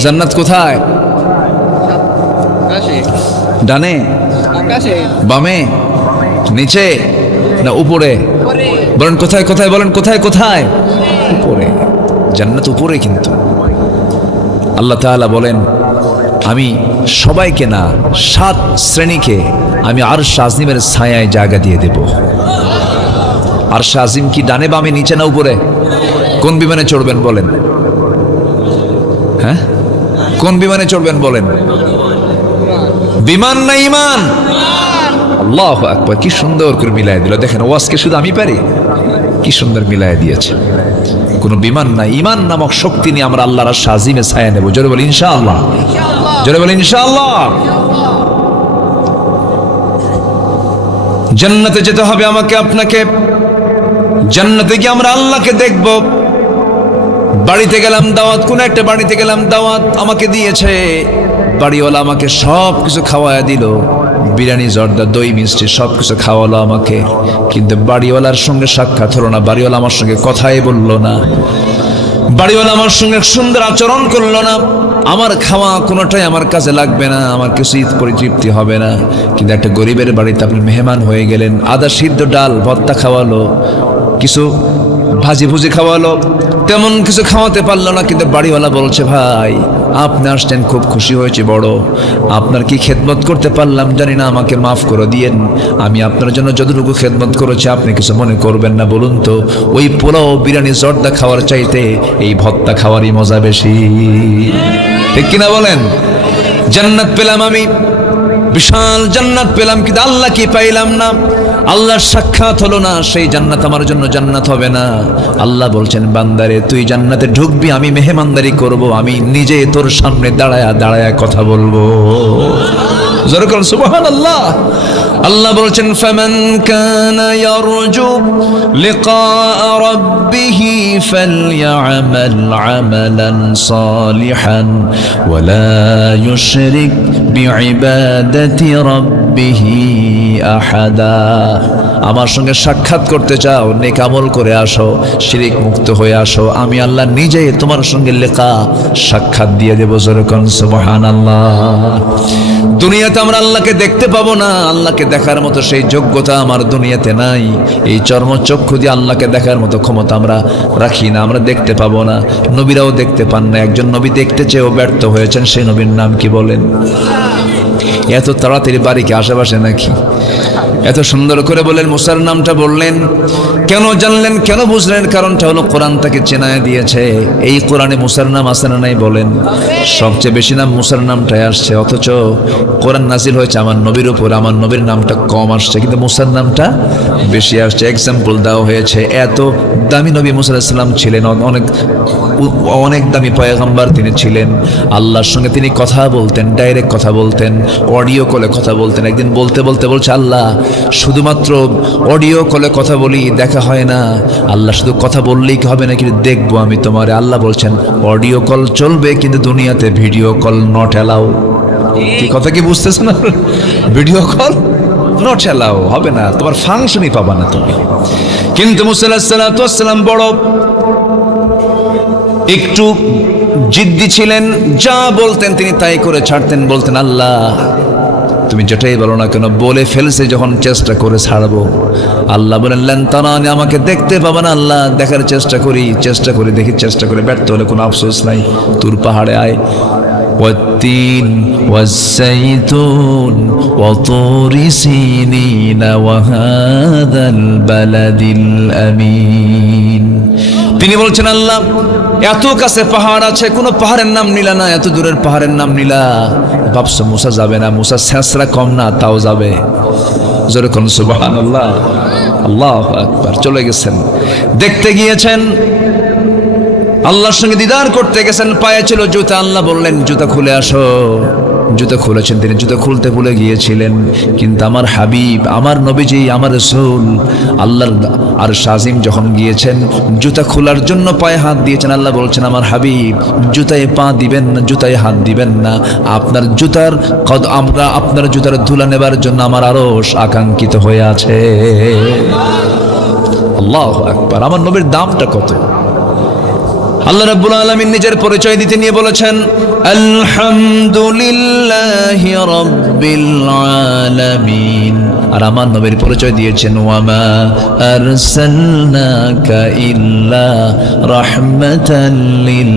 জান্নাত কোথায়? ডানে, বামে, নিচে না উপরে? বলেন কোথায়? কোথায় বলেন? কোথায়? কোথায়? উপরে। জান্নাত উপরে। কিন্তু আল্লাহ তাআলা বলেন, আমি সবাইকে না, 7 শ্রেণীকে আমি আরশ আজিমের ছায়ায় জায়গা দিয়ে দেব। আরশ আজিম কি ডানে, বামে, নিচে না উপরে? কোন বিমানে চড়বেন বলেন? হ্যাঁ, কোন বিমানে চড়বেন বলেন? বিমান না ইমান? আল্লাহু আকবার। কি সুন্দর করে মিলাই দিল। দেখেন, ওয়াজকে শুধু আমি পারি, কি সুন্দর মিলাই দিয়েছে। কোন বিমান না, ইমান নামক শক্তি নিয়ে আমরা আল্লাহর আরশ আজিমে ছায়া নেব। জোরে বলি ইনশাআল্লাহ। জোরে বলি ইনশাআল্লাহ। জান্নাতে যেতে হবে আমাকে আপনাকে। জান্নাতে গিয়ে আমরা আল্লাহকে দেখব। বাড়িতে গেলাম দাওয়াত, কোন একটা বাড়িতে গেলাম দাওয়াত আমাকে দিয়েছে, বাড়িওয়ালা আমাকে সব কিছু খাওয়ায়া দিল, বিরিয়ানি, জর্দা, দই, মিষ্টি সব কিছু খাওয়ালো আমাকে। কিন্তু বাড়িওয়ালার সঙ্গে সাক্ষাৎ হলো না, বাড়িওয়ালা আমার সঙ্গে কথাই বললো না, বাড়িওয়ালা আমার সঙ্গে সুন্দর আচরণ করলো না। আমার খাওয়া কোনোটাই আমার কাছে লাগবে না, আমার কিছু পরিতৃপ্তি হবে না। কিন্তু একটা গরিবের বাড়িতে আপনি মেহমান হয়ে গেলেন, আদা সিদ্ধ ডাল ভর্তা খাওয়ালো, কিছু ভাজি ভুজি খাওয়ালো, তেমন কিছু খাওয়াতে পারলো না। কিন্তু বাড়িওয়ালা বলছে, ভাই আপনি আসছেন, খুব খুশি হয়েছে বড়, আপনার কি খেদমত করতে পারলাম জানি না, আমাকে মাফ করে দিয়েন। আমি আপনার জন্য যতটুকু খেদমত করেছি আপনি কিছু মনে করবেন না। বলুন তো, ওই পোলাও, বিরিয়ানি, জর্দা খাওয়ার চাইতে এই ভর্তা খাওয়ারই মজা বেশি, ঠিক কিনা বলেন? জান্নাত পেলাম আমি, বিশাল জান্নাত পেলাম, কিন্তু আল্লাহ কি পাইলাম না। আল্লাহর সাক্ষাৎ হলো না, সেই জান্নাত আমার জন্য জান্নাত হবে না। আল্লাহ বলছেন, বান্দারে তুই জান্নাতে ঢুকবি, আমি মেহমানদারি করব, আমি নিজে তোর সামনে দাঁড়ায়া দাঁড়ায়া কথা বলবো। জোরে বলুন সুবহানাল্লাহ। আল্লাহ বলছেন, ফামান কানা ইয়ারজু লিকা রাব্বিহি ফালইআমাল আমালান সালিহান ওয়া লা ইউশরিক বিইবাদাতি রাব্বিহি আহাদা। আমার সঙ্গে সাক্ষাৎ করতে চাও, নেক আমল করে আসো, শিরিক মুক্ত হয়ে আসো, আমি আল্লাহ নিজে তোমার সঙ্গে লেখা সাক্ষাৎ দিয়ে দেব। জোরে বলুন সুবহানাল্লাহ। দুনিয়াতে আমরা আল্লাহকে দেখতে পাবো না, আল্লাহকে দেখার মতো সেই যোগ্যতা আমার দুনিয়াতে নাই। এই চর্মচক্ষু দিয়ে আল্লাহকে দেখার মতো ক্ষমতা আমরা রাখি না, আমরা দেখতে পাবো না। নবীরাও দেখতে পান না। একজন নবী দেখতে চেয়েও ব্যর্থ হয়েছেন, সেই নবীর নাম কি বলেন? এত তাড়াতাড়ি বাড়ি কি আশেপাশে নাকি? এত সুন্দর করে বললেন, মুসার নামটা বললেন, কেন জানলেন, কেন বুঝলেন? কারণটা হলো কোরআন তাকে চেনায় দিয়েছে। এই কোরআনে মুসার নাম আসে না নাই বলেন? সবচেয়ে বেশি নাম মুসার নামটাই আসছে, অথচ কোরআন নাজিল হয়েছে আমার নবীর উপর, আমার নবীর নামটা কম আসছে, কিন্তু মুসার নামটা বেশি আসছে। এক্সাম্পল দেওয়া হয়েছে, এত দামি নবী মুসা আলাইহিস সালাম ছিলেন, অনেক দামি পয়গম্বর তিনি ছিলেন। আল্লাহর সঙ্গে তিনি কথা বলতেন, ডাইরেক্ট কথা বলতেন, অডিও কলে কথা বলতেন। একদিন বলতে বলতে বলছে, আল্লাহ শুধুমাত্র অডিও কলে কথা বলি, দেখা হয় না। আল্লাহ শুধু কথা বললেই কি হবে নাকি? দেখবো আমি তোমারে। আল্লাহ বলছেন অডিও কল চলবে, কিন্তু দুনিয়াতে ভিডিও কল নট অ্যালাউ। কি কথা কি বুঝতেছেন? ভিডিও কল নট অ্যালাউ হবে না, তোমার ফাংশনই পাবা না তুমি। কিন্তু মুসা আলাইহিস সালাম বড় একটু জিদ্দি ছিলেন, যা বলতেন তিনি তাই করে ছাড়তেন। বলতেন, আল্লাহ তুমি যেটাই বলো না কেন, বলে ফেলছে যখন চেষ্টা করে ছাড়বো। আল্লাহ বলেন, লেন তারানি, আমাকে দেখতে পাবে না। আল্লাহ দেখার চেষ্টা করি, দেখি, চেষ্টা করে ব্যর্থ হলে কোনো আফসোস নাই। তুর পাহাড়ে আয়, والتين والزيتون وطور سينين وهذا البلد الأمين। তিনি বলছেন, আল্লাহ এত কাছে পাহাড় আছে, কোনো পাহাড়ের নাম নিলা না, এত দূরের পাহাড়ের নাম নিলা। ভাবছো মুসা যাবে না, মুসা ছেঁচড়া কম না, তাও যাবে। জোরে কোন সুবহানাল্লাহ, আল্লাহু আকবার। চলে গেছেন, দেখতে গিয়েছেন, আল্লাহর সঙ্গে দিদার করতে গেছেন। পায়ে ছিল জুতা, আল্লাহ বললেন জুতা খুলে আসো। জুতা খুলেছেন তিনি, জুতা খুলতে ভুলে গিয়েছিলেন। কিন্তু আমার হাবিব, আমার নবীজি, আমার রাসূল আল্লাহর আর শাজিম যখন গিয়েছেন, জুতা খোলার জন্য পায়ে হাত দিয়েছেন। আল্লাহ বলছেন, আমার হাবিব জুতায় পা দিবেন না, জুতায় হাত দিবেন না। আপনার জুতার আপনার জুতার ধুলা নেবার জন্য আমার আরশ আকাঙ্ক্ষিত হয়ে আছে। আল্লাহু আকবার। আমার নবীর দামটা কত! আল্লাহ রাব্বুল আলামিন নিজের পরিচয় দিতে নিয়ে বলেছেন, আলহামদুলিল্লাহি রাব্বিল আলামিন। আর আমার নবীর পরিচয় দিয়েছেন, ওয়ামা আরসালনাকা ইল্লা রাহমাতাল লিল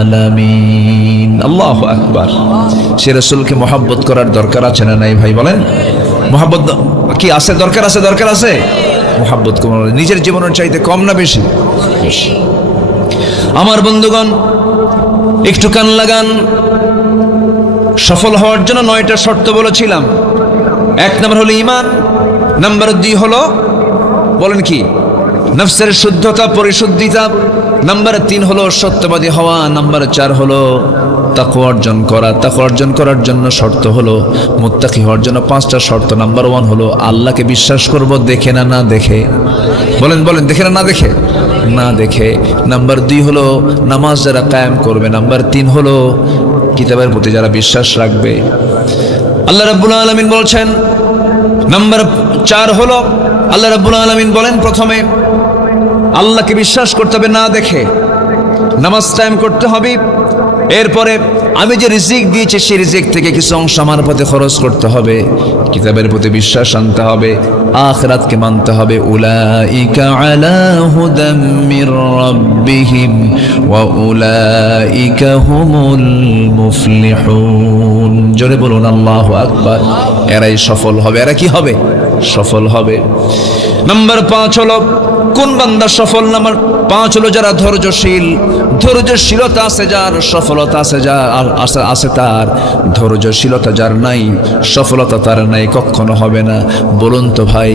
আলামিন। আল্লাহু আকবার। সে রাসূলকে মহব্বত করার দরকার আছে না নাই ভাই বলেন? মহব্বত কি আছে? দরকার আছে, দরকার আছে। মহব্বত কোন নিজের জীবনের চাইতে কম না বেশি? বেশি। আমার বন্ধুগণ, একটু কান লাগান। সফল হওয়ার জন্য 9টা শর্ত বলেছিলাম। 1 নম্বর হলো ঈমান, নাম্বার 2 হলো, বলেন কি? নফসের শুদ্ধতা, পরিশুদ্ধিতা। নাম্বার 3 হলো সত্যবাদী হওয়া। নাম্বার 4 হলো তাকওয়া অর্জন করা। তাকওয়া অর্জন করার জন্য শর্ত হলো মুত্তাকি হওয়ার জন্য 5টা শর্ত। নাম্বার 1 হলো আল্লাহকে বিশ্বাস করব, দেখে না, না দেখে। বলেন বলেন, দেখে না, না দেখে? না দেখে। নাম্বার 2 হলো নামাজ যারা কায়েম করবে। নাম্বার 3 হলো কিতাবের প্রতি যারা বিশ্বাস রাখবে। আল্লাহ রাব্বুল আলামিন বলছেন, নাম্বার 4 হলো, আল্লাহ রাব্বুল আলামিন বলেন প্রথমে আল্লাহকে বিশ্বাস করতে হবে না দেখে, নামাজ কায়েম করতে হবে। এরপরে আমি যে রিজিক দিয়েছি সেই রিজিক থেকে কিছু অংশ আমার পথে খরচ করতে হবে। কিতাবের প্রতি বিশ্বাস আনতে হবে, আখিরাতকে মানতে হবে। উলাইকা আলা হুদাম মির রাব্বিহিম ওয়া উলাইকা হুমুল মুফলিহুন। জোরে বলুন আল্লাহু আকবার। এরাই সফল হবে। এরা কি হবে? সফল হবে। নাম্বার 5 হলো কোন বান্দা সফল? নাম্বার 5 হলো যারা ধৈর্যশীল। ধৈর্যশীলতা আছে যার, সফলতা আছে যার, আছে তার। ধৈর্যশীলতা যার নাই, সফলতা তার নাই, কখনো হবে না। বলুন তো ভাই,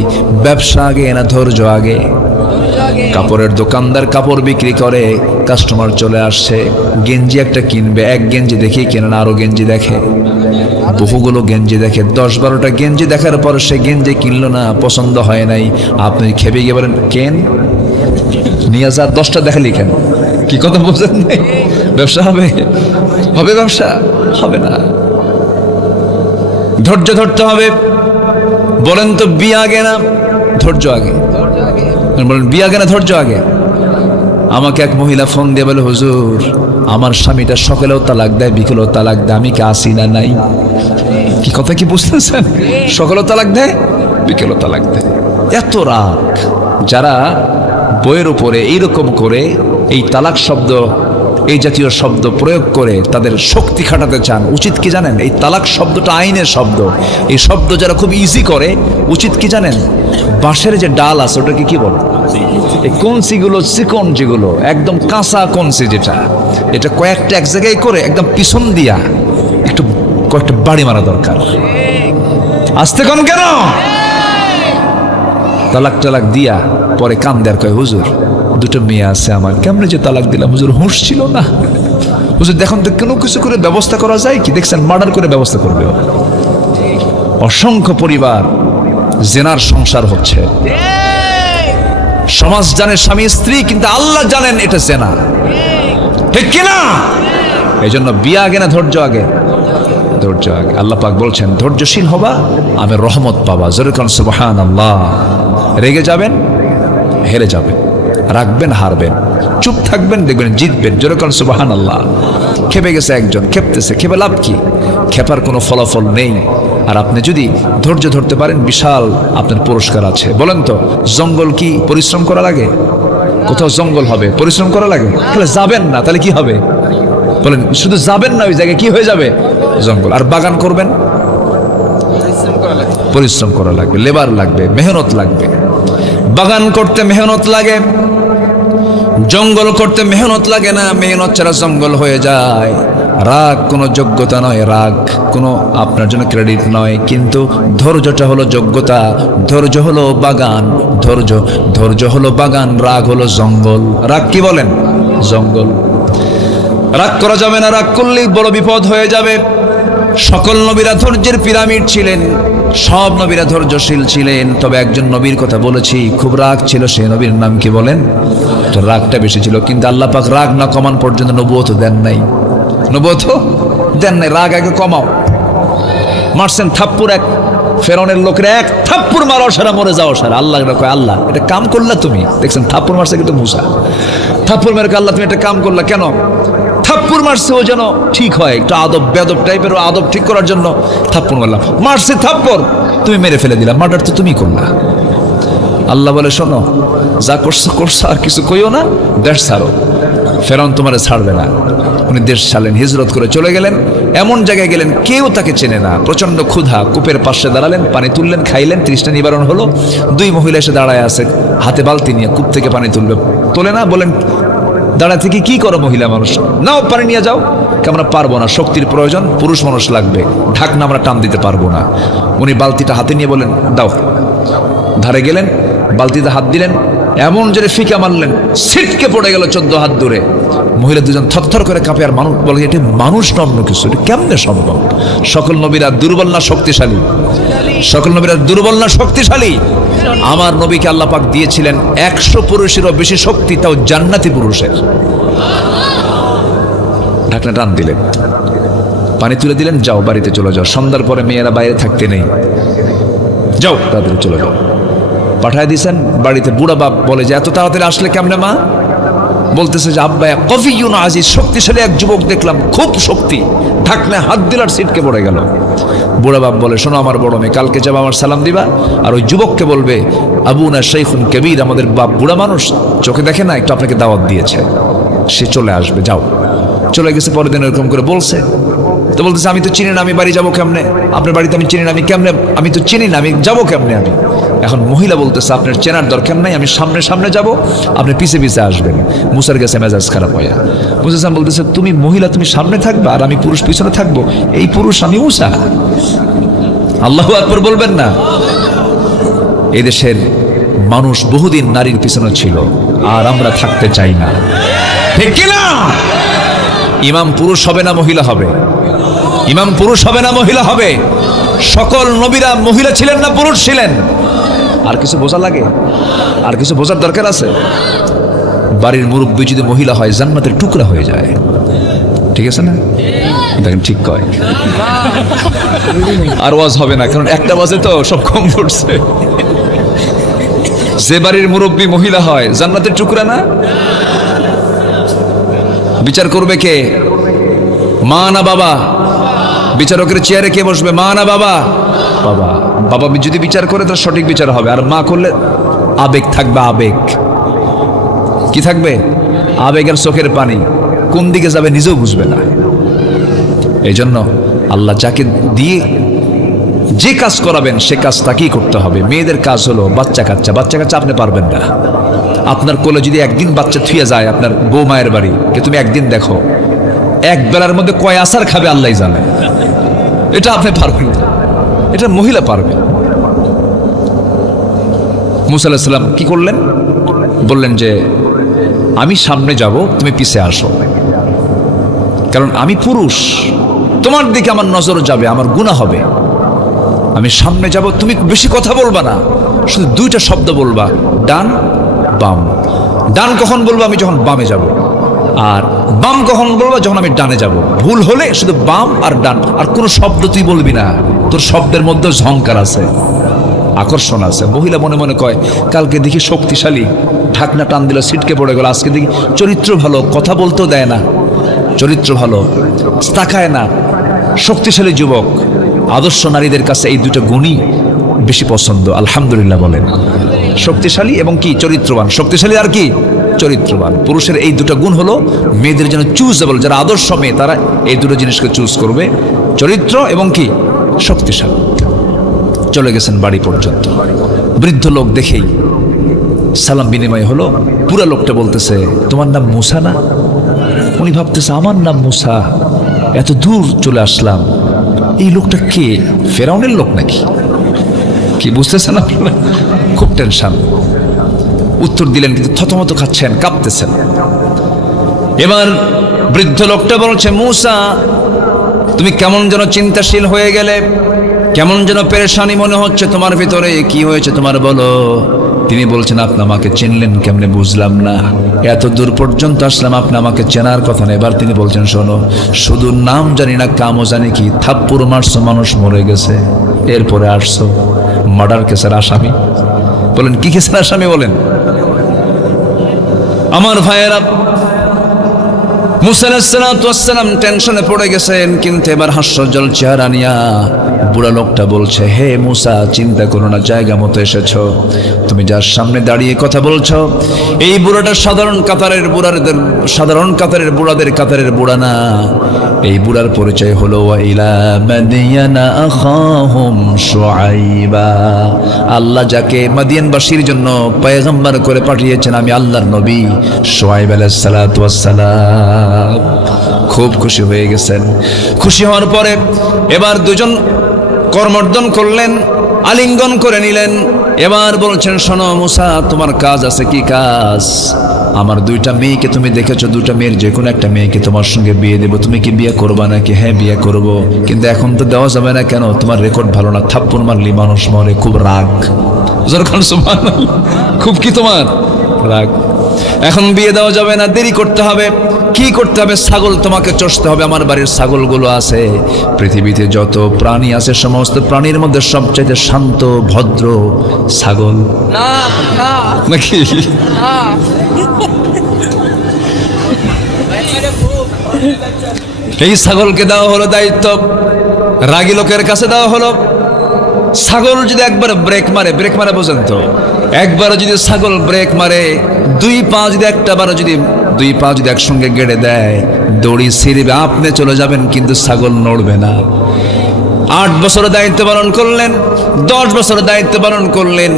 ব্যবসা আগে না ধৈর্য আগে? কাপড়ের দোকানদার কাপড় বিক্রি করে, কাস্টমার চলে আসছে, গেঞ্জি একটা কিনবে, এক গেঞ্জি দেখেই কেনে না, আরো গেঞ্জি দেখে, বহুগুলো গেঞ্জি দেখে, 10-12টা গেঞ্জি দেখার পর সে গেঞ্জি কিনলো না, পছন্দ হয় নাই। আপনি খেপে গিয়ে বলেন, কেন নিয়ে যা, 10টা দেখালি কেন? কি কথা বলছেন? ব্যবসা হবে? হবে ব্যবসা? হবে না। ধৈর্য ধরতে হবে। বলেন তো, বিয়ে আগে না ধৈর্য আগে? বলেন বিয়ে আগে না ধৈর্য আগে? আমাকে এক মহিলা ফোন দিয়ে বলে, হুজুর আমার স্বামীটা সকালেও তালাক দেয়, বিকেলেও তালাক দেয়, আমি কি আসি না নাই? কি কথা কি বুঝতেছেন? সকালেও তালাক দেয়, বিকেলেও তালাক দেয়। এত রাগ! যারা বইয়ের উপরে এইরকম করে এই তালাক শব্দ এই জাতীয় শব্দ প্রয়োগ করে তাদের শক্তি খাটাতে চান। উচিত কি জানেন? এই তালাক শব্দটা আইনের শব্দ। এই শব্দ যারা খুব ইজি করে, উচিত কি জানেন? বাঁশের যে ডাল আছে ওটাকে কি বলে? এই কঞ্চিগুলো, চিকন যেগুলো একদম কাঁচা কঞ্চি, যেটা এটা কয়েকটা এক জায়গায় করে একদম পিছন দিয়া একটু কয়েকটা বাড়ি মারা দরকার। আসতে কোন কেন? তালাক টালাক দিয়া পরে কান দেয়ার কয়, হুজুর দুটো মেয়ে আছে আমার, কেমনে যে তালাক দিলাম হুজুর, হুঁশ ছিল না। হুজুর দেখুন তো কোনো কিছু করে ব্যবস্থা করা যায় কি? দেখছেন মার্ডার করে ব্যবস্থা করবে। অসংখ্য পরিবার জেনার সংসার হচ্ছে। সমাজ জানে স্বামী স্ত্রী, কিন্তু আল্লাহ জানেন এটা জেনা, ঠিক কিনা? এই জন্য বিয়ে আগে না ধৈর্য আগে? ধৈর্য আগে। আল্লাহ পাক বলছেন ধৈর্যশীল হবা, আমি রহমত পাবা। জোরে কোন সুবহানাল্লাহ। রেগে যাবেন, হেরে যাবেন, রাখবেন, হারবেন, চুপ থাকবেন, দেখবেন জিতবেন। জোরে কোন সুবহানাল্লাহ। খেপে গেছে একজন, খেপতেছে, খেপে লাভ কি? খেপার কোনো ফলাফল নেই। আর আপনি যদি ধৈর্য ধরতে পারেন, বিশাল আপনার পুরস্কার আছে। বলেন তো, জঙ্গল কি পরিশ্রম করা লাগে? কোথাও জঙ্গল হবে পরিশ্রম করা লাগে? তাহলে যাবেন না, তাহলে কি হবে? বলেন, শুধু যাবেন না, ওই জায়গায় কি হয়ে যাবে? জঙ্গল। আর বাগান করবেন, পরিশ্রম করা লাগবে, লেবার লাগবে, মেহনত লাগবে। বাগান করতে মেহনত লাগে, জঙ্গল করতে মেহনত লাগে না। মেহনত ছাড়া জঙ্গল হয়ে যায়। রাগ কোনো যোগ্যতা নয়, রাগ কোনো আপনার জন্য ক্রেডিট নয়, কিন্তু ধৈর্যটা হলো যোগ্যতা। ধৈর্য হলো বাগান, ধৈর্য হলো বাগান, রাগ হলো জঙ্গল। রাগ কি বলেন? জঙ্গল। রাগ করা যাবে না, রাগ করলেই বড় বিপদ হয়ে যাবে। সকল নবীরা ধৈর্যের পিরামিড ছিলেন, সব নবীরা ধৈর্যশীল ছিলেন। তবে একজন নবীর কথা বলেছি, খুব রাগ ছিল, সেই নবীর নাম কি বলেন? তো রাগটা বেশি ছিল, কিন্তু আল্লাহ পাক রাগ না কমান পর্যন্ত নবুয়ত দেন নাই। নবুয়ত দেন নাই, রাগ আগে কমাও। মারছেন থাপ্পুর এক ফেরাউনের লোকের, এক থাপ্পুর মারো সারা, মরে যাও সারা। আল্লাহ কয়, আল্লাহ এটা কাম করলা তুমি? দেখছেন থাপ্পুর মারছে কিন্তু মুসা, থাপ্পুর মেরে আল্লাহ তুমি এটা কাম করলা কেন? থাপ্পুর মারছে ও যেন ঠিক হয়, একটু আদব বেদব টাইপের, আদব ঠিক করার জন্য থাপ্পুর মারলাম। মারছে থাপ্পর, তুমি মেরে ফেলে দিলাম, মার্ডার তো তুমি করলা। আল্লাহ বলে, শোনো, যা করছো করছো, আর কিছু কইও না, দেশ ছাড়ো। ফেরাউন তোমারে ছাড়বে না। উনি দেশ ছাড়লেন, হিজরত করে চলে গেলেন। এমন জায়গায় গেলেন কেউ তাকে চেনে না। প্রচন্ড ক্ষুধা, কূপের পাশে দাঁড়ালেন, পানি তুললেন, খাইলেন, তৃষ্ণা নিবারণ হলো। দুই মহিলা এসে দাঁড়ায় আছে, হাতে বালতি নিয়ে কূপ থেকে পানি তুলবে, তোলে না। বলেন, দাঁড়া থেকে কি করো মহিলা মানুষ? নাও পানি নিয়ে যাও। আমরা পারবো না, শক্তির প্রয়োজন, পুরুষ মানুষ লাগবে, ঢাকনা আমরা টান দিতে পারবো না। উনি বালতিটা হাতে নিয়ে বলেন, দাও। ধারে গেলেন, বালতিতে হাত দিলেন, এমন জোরে ফিকা মারলেন, ছিটকে পড়ে গেল 14 হাত দূরে। মহিলা দুজন থরথর করে কাঁপে। আর মানুষ বলে, এটা মানুষ না অন্য কিছু, এটা কেমনে সম্ভব? সকল নবীরা দুর্বল না শক্তিশালী? সকল নবীরা দুর্বল না শক্তিশালী? আমার নবীকে আল্লাহ পাক দিয়েছিলেন 100 পুরুষেরও বেশি শক্তি, তাও জান্নাতি পুরুষের। ঢাকনা টান দিলেন, পানি তুলে দিলেন, যাও বাড়িতে চলে যাও। সন্ধ্যার পরে মেয়েরা বাইরে থাকতে নেই, যাও তাড়াতাড়ি চলে যাও। পাঠায় দিয়েছেন বাড়িতে। বুড়া বাপ বলে যে, এত তাড়াতাড়ি আসলে কেমনে মা? বলতেছে যে, আব্বা কফিউন আজিজ, শক্তিশালী এক যুবক দেখলাম, খুব শক্তি। ঢাকনায় হাত দিল আর ছিটকে পড়ে গেল। বুড়া বাপ বলে, শোনো আমার বড় মেয়ে, কালকে যাবা, আমার সালাম দিবা, আর ওই যুবককে বলবে, আবুনা শাইখুন কবির, আমাদের বাপ বুড়া মানুষ, চোখে দেখে না, একটু আপনাকে দাওয়াত দিয়েছে, সে চলে আসবে, যাও। চলে গেছে। পরের দিন এরকম করে বলছে, তো বলতেছে, আমি তো চিনি না, আমি বাড়ি যাবো কেমনে? আপনার বাড়িতে আমি চিনি না, আমি কেমনে, আমি তো চিনি না, আমি যাবো কেমনে আমি? এখন মহিলা বলতেছে, আপনার চেনার দরকার নাই, আমি সামনে সামনে যাব, আপনি পিছে পিছে আসবেন। মুসার গেছে মেজাজ খারাপ হয়ে। মুসা বলতেছে, তুমি মহিলা, তুমি সামনে থাকবে আর আমি পুরুষ পিছনে থাকবো? এই পুরুষ আমি মুসা? আল্লাহু আকবার বলবেন না? এই দেশের মানুষ বহুদিন নারীর পিছনে ছিল, আর আমরা থাকতে চাই না, ঠিক কিনা? ইমাম পুরুষ হবে না মহিলা হবে? ইমাম পুরুষ হবে না মহিলা হবে? সকল নবীরা মহিলা ছিলেন না পুরুষ ছিলেন? আর কিছু বোঝা লাগে? আর কিছু বোঝার দরকার আছে? বাড়ির মুরব্বী যদি মহিলা হয়, জান্নাতের টুকরা হয়ে যায়, ঠিক আছে না? দেখেন ঠিক কয়। আর ওয়াজ হবে না, কারণ একটা বাজে তো সব কম পড়ছে। যে বাড়ির মুরব্বী মহিলা হয়, জান্নাতের টুকরা না? বিচার করবে কে? মা না বাবা? বিচারকের চেয়ারে কে বসবে, মা না বাবা? বাবা। বাবা যদি বিচার করে তার সঠিক বিচার হবে, আর মা করলে আবেগ থাকবে। আবেগ কি থাকবে? আবেগ আর চোখের পানি। কোন দিকে যাবে নিজেও বুঝবে না। এই জন্য আল্লাহ যাকে দিয়ে যে কাজ করাবেন সে কাজ তাকেই করতে হবে। মেয়েদের কাজ হলো বাচ্চা কাচ্চা আপনি পারবেন না। আপনার কোলে যদি একদিন বাচ্চা থুয়ে যায় আপনার বউ মায়ের বাড়ি, তুমি একদিন দেখো এক বেলার মধ্যে কয় আসার খাবে আল্লাহ জানে। এটা আপনি পারবেন না, এটা মহিলা পারবে। মুসা আলাইহিস সালাম কি করলেন? বললেন যে আমি সামনে যাব, তুমি পিছে আসো, কারণ আমি পুরুষ, তোমার দিকে আমার নজর যাবে, আমার গুনাহ হবে। আমি সামনে যাব, তুমি বেশি কথা বলবা না, শুধু দুইটা শব্দ বলবা, ডান বাম। ডান কখন বলবো? আমি যখন বামে যাব। আর বাম কখন বলবো? যখন আমি ডানে যাব। ভুল হলে শুধু বাম আর ডান, আর কোনো শব্দ তুই বলবি না। তোর শব্দের মধ্যে ঝংকার আছে, আকর্ষণ আছে। মহিলা মনে মনে কয় কালকে দেখি শক্তিশালী, ঢাকনা টান দিল ছিটকে পড়ে গেল, আজকে দেখি চরিত্র ভালো, কথা বলতেও দেয় না, চরিত্র ভালো, তাকায় না, শক্তিশালী যুবক। আদর্শ নারীদের কাছে এই দুটো গুণই বেশি পছন্দ। আলহামদুলিল্লাহ বলেন। শক্তিশালী এবং কি চরিত্রবান। শক্তিশালী আর কি চরিত্রবান। পুরুষের এই দুটো গুণ হলো মেয়েদের জন্য চুজেবল। যারা আদর্শ মেয়ে তারা এই দুটো জিনিসকে চুজ করবে, চরিত্র এবং কি শক্তিশালী। চলে গেছেন বাড়ি পর্যন্ত। বৃদ্ধ লোক দেখেই সালাম বিনিময় হলো। পুরা লোকটা বলতেছে তোমার নাম মুসা না? উনি ভাবতেছে আমার নাম মুসা, এত দূর চলে আসলাম, এই লোকটা কে? ফেরাউনের লোক নাকি? কি বুঝতেছেন আপনারা? খুব টেনশন। উত্তর দিলেন কিন্তু থতমত খাচ্ছেন, কাঁপতেছেন। এবার বৃদ্ধ লোকটা বলছে মুসা তুমি কেমন যেন চিন্তাশীল হয়ে গেলে, কেমন যেন পেরেশানি মনে হচ্ছে তোমার ভিতরে, কি হয়েছে তোমার বলো। তিনি বলছেন আপনি আমাকে চিনলেন কেমনে? বুঝলাম না, এত দূর পর্যন্ত আসলাম, আপনি আমাকে চেনার কথা না। এবার তিনি বলছেন শোনো, শুধু নাম জানি না কামও জানি কি, থাপ্পড় মারছো মানুষ মরে গেছে, এরপরে আসছো মার্ডার কেসের আসামি। বলেন কি কেসের আসামি? বলেন। আমার ভাইয়েরা, মুসা আলাইহিস সালাম টেনশনে পড়ে গেছেন, কিন্তু এবার হাস্যজ্জ্বল চেহারা নিয়া বুড়া লোকটা বলছে হে মুসা চিন্তা করো না, জায়গা মতো এসেছো। তুমি যার সামনে দাঁড়িয়ে কথা বলছো এই বুড়াটা সাধারণ কাতারের বুড়াদের কাতারের বুড়া না। এই বুড়ার পরিচয় হলো ইলা মাদিয়ানা আখাহুম শুআইবা। আল্লাহ যাকে মাদিয়ানবাসীর জন্য পয়গম্বর করে পাঠিয়েছেন, আমি আল্লাহর নবী শুআইব আলাইহিস সালাতু ওয়াস সালাম। খুব খুশি হয়ে গেছেন। খুশি হওয়ার পরে এবার দুজন করমর্দন করলেন, আলিঙ্গন করে নিলেন। এবার বলছেন শোনো মুসা তোমার কাজ আছে। কি কাজ? আমার দুইটা মেয়েকে তুমি দেখেছো, দুইটা মেয়ের যে কোনো একটা মেয়েকে তোমার সঙ্গে বিয়ে দেবো, তুমি কি বিয়ে করবা নাকি? হ্যাঁ বিয়ে করব, কিন্তু এখন তো দেওয়া যাবে না। কেন? তোমার রেকর্ড ভালো না, থাপ্পড় মারলি মানুষ মরে, খুব রাগ। খুব কি তোমার রাগ? এখন বিয়ে দেওয়া যাবে না, দেরি করতে হবে। কি করতে হবে? ছাগল তোমাকে চষতে হবে। আমার বাড়ির ছাগলগুলো আছে, পৃথিবীতে যত প্রাণী আছে সমস্ত প্রাণীর মধ্যে সবচাইতে শান্ত ভদ্র ছাগল নাকি? এই ছাগলকে দেওয়া হলো দায়িত্ব, রাগী লোকের কাছে দেওয়া হলো। ছাগল যদি একবার ব্রেক মারে বোঝেন তো, একবার যদি ছাগল ব্রেক মারে, দুই পা যদি একসঙ্গে গেড়ে দেয়, দড়ি ছিঁড়বে, আপনি চলে যাবেন কিন্তু ছাগল নড়বে না। 8 বছর দায়িত্ব পালন করলেন, 10 বছর দায়িত্ব পালন করলেন,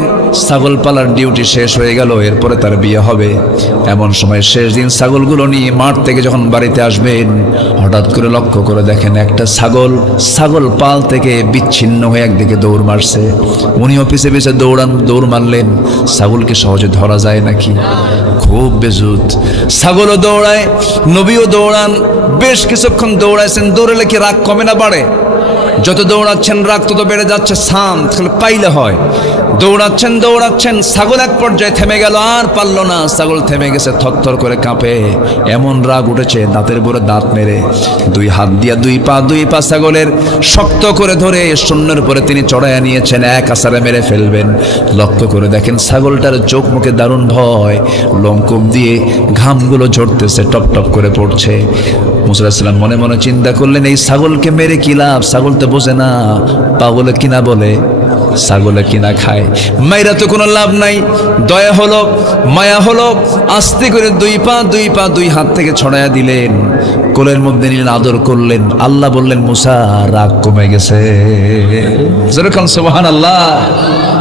ছাগল পালার ডিউটি শেষ হয়ে গেল। এরপরে তার বিয়ে হবে। এমন সময় শেষ দিন ছাগলগুলো নিয়ে মাঠ থেকে যখন বাড়িতে আসবেন, হঠাৎ করে লক্ষ্য করে দেখেন একটা ছাগল পাল থেকে বিচ্ছিন্ন হয়ে একদিকে দৌড় মারছে। উনিও পিছে পিছে দৌড় মারলেন। ছাগলকে সহজে ধরা যায় নাকি? খুব বেজুত। ছাগলও দৌড়ায়, নবীও দৌড়ান। বেশ কিছুক্ষণ দৌড়াইছেন। দৌড়ালে কি রাগ কমে না বাড়ে? যত দৌড়াচ্ছেন রাগ তত বেড়ে যাচ্ছে। পাইলে হয়। দৌড়াচ্ছেন, ছাগল এক পর্যায়ে থেমে গেল, আর পারল না। ছাগল থেমে গেছে, থরথর করে কাঁপে, এমন রাগ উঠেছে দাঁতের উপরে দাঁত মেরে দুই হাত দিয়া দুই পা ছাগলের শক্ত করে ধরে শূন্যের উপরে তিনি চড়াইয়া নিয়েছেন, এক আছাড়ে মেরে ফেলবেন। লক্ষ্য করে দেখেন ছাগলটার চোখ মুখে দারুণ ভয়, লোমকূপ দিয়ে ঘামগুলো ঝরতেছে, টপ টপ করে পড়ছে। মুসা আলাইহিস সালাম মনে মনে চিন্তা করলেন এই ছাগলকে মেরে কি লাভ? ছাগল তো তো বোঝে না, পাগলে কিনা বলে ছাগলে কিনা খায়। মাইরা তো কোনো লাভ নাই। দয়া হলো, মায়া হলো, আস্তে করে দুই পা দুই হাত থেকে ছড়াইয়া দিলেন, কোলের মধ্যে নিলেন, আদর করলেন। আল্লাহ বললেন, মুসা রাগ কমে গেছে। যেরকম সুবহানাল্লাহ,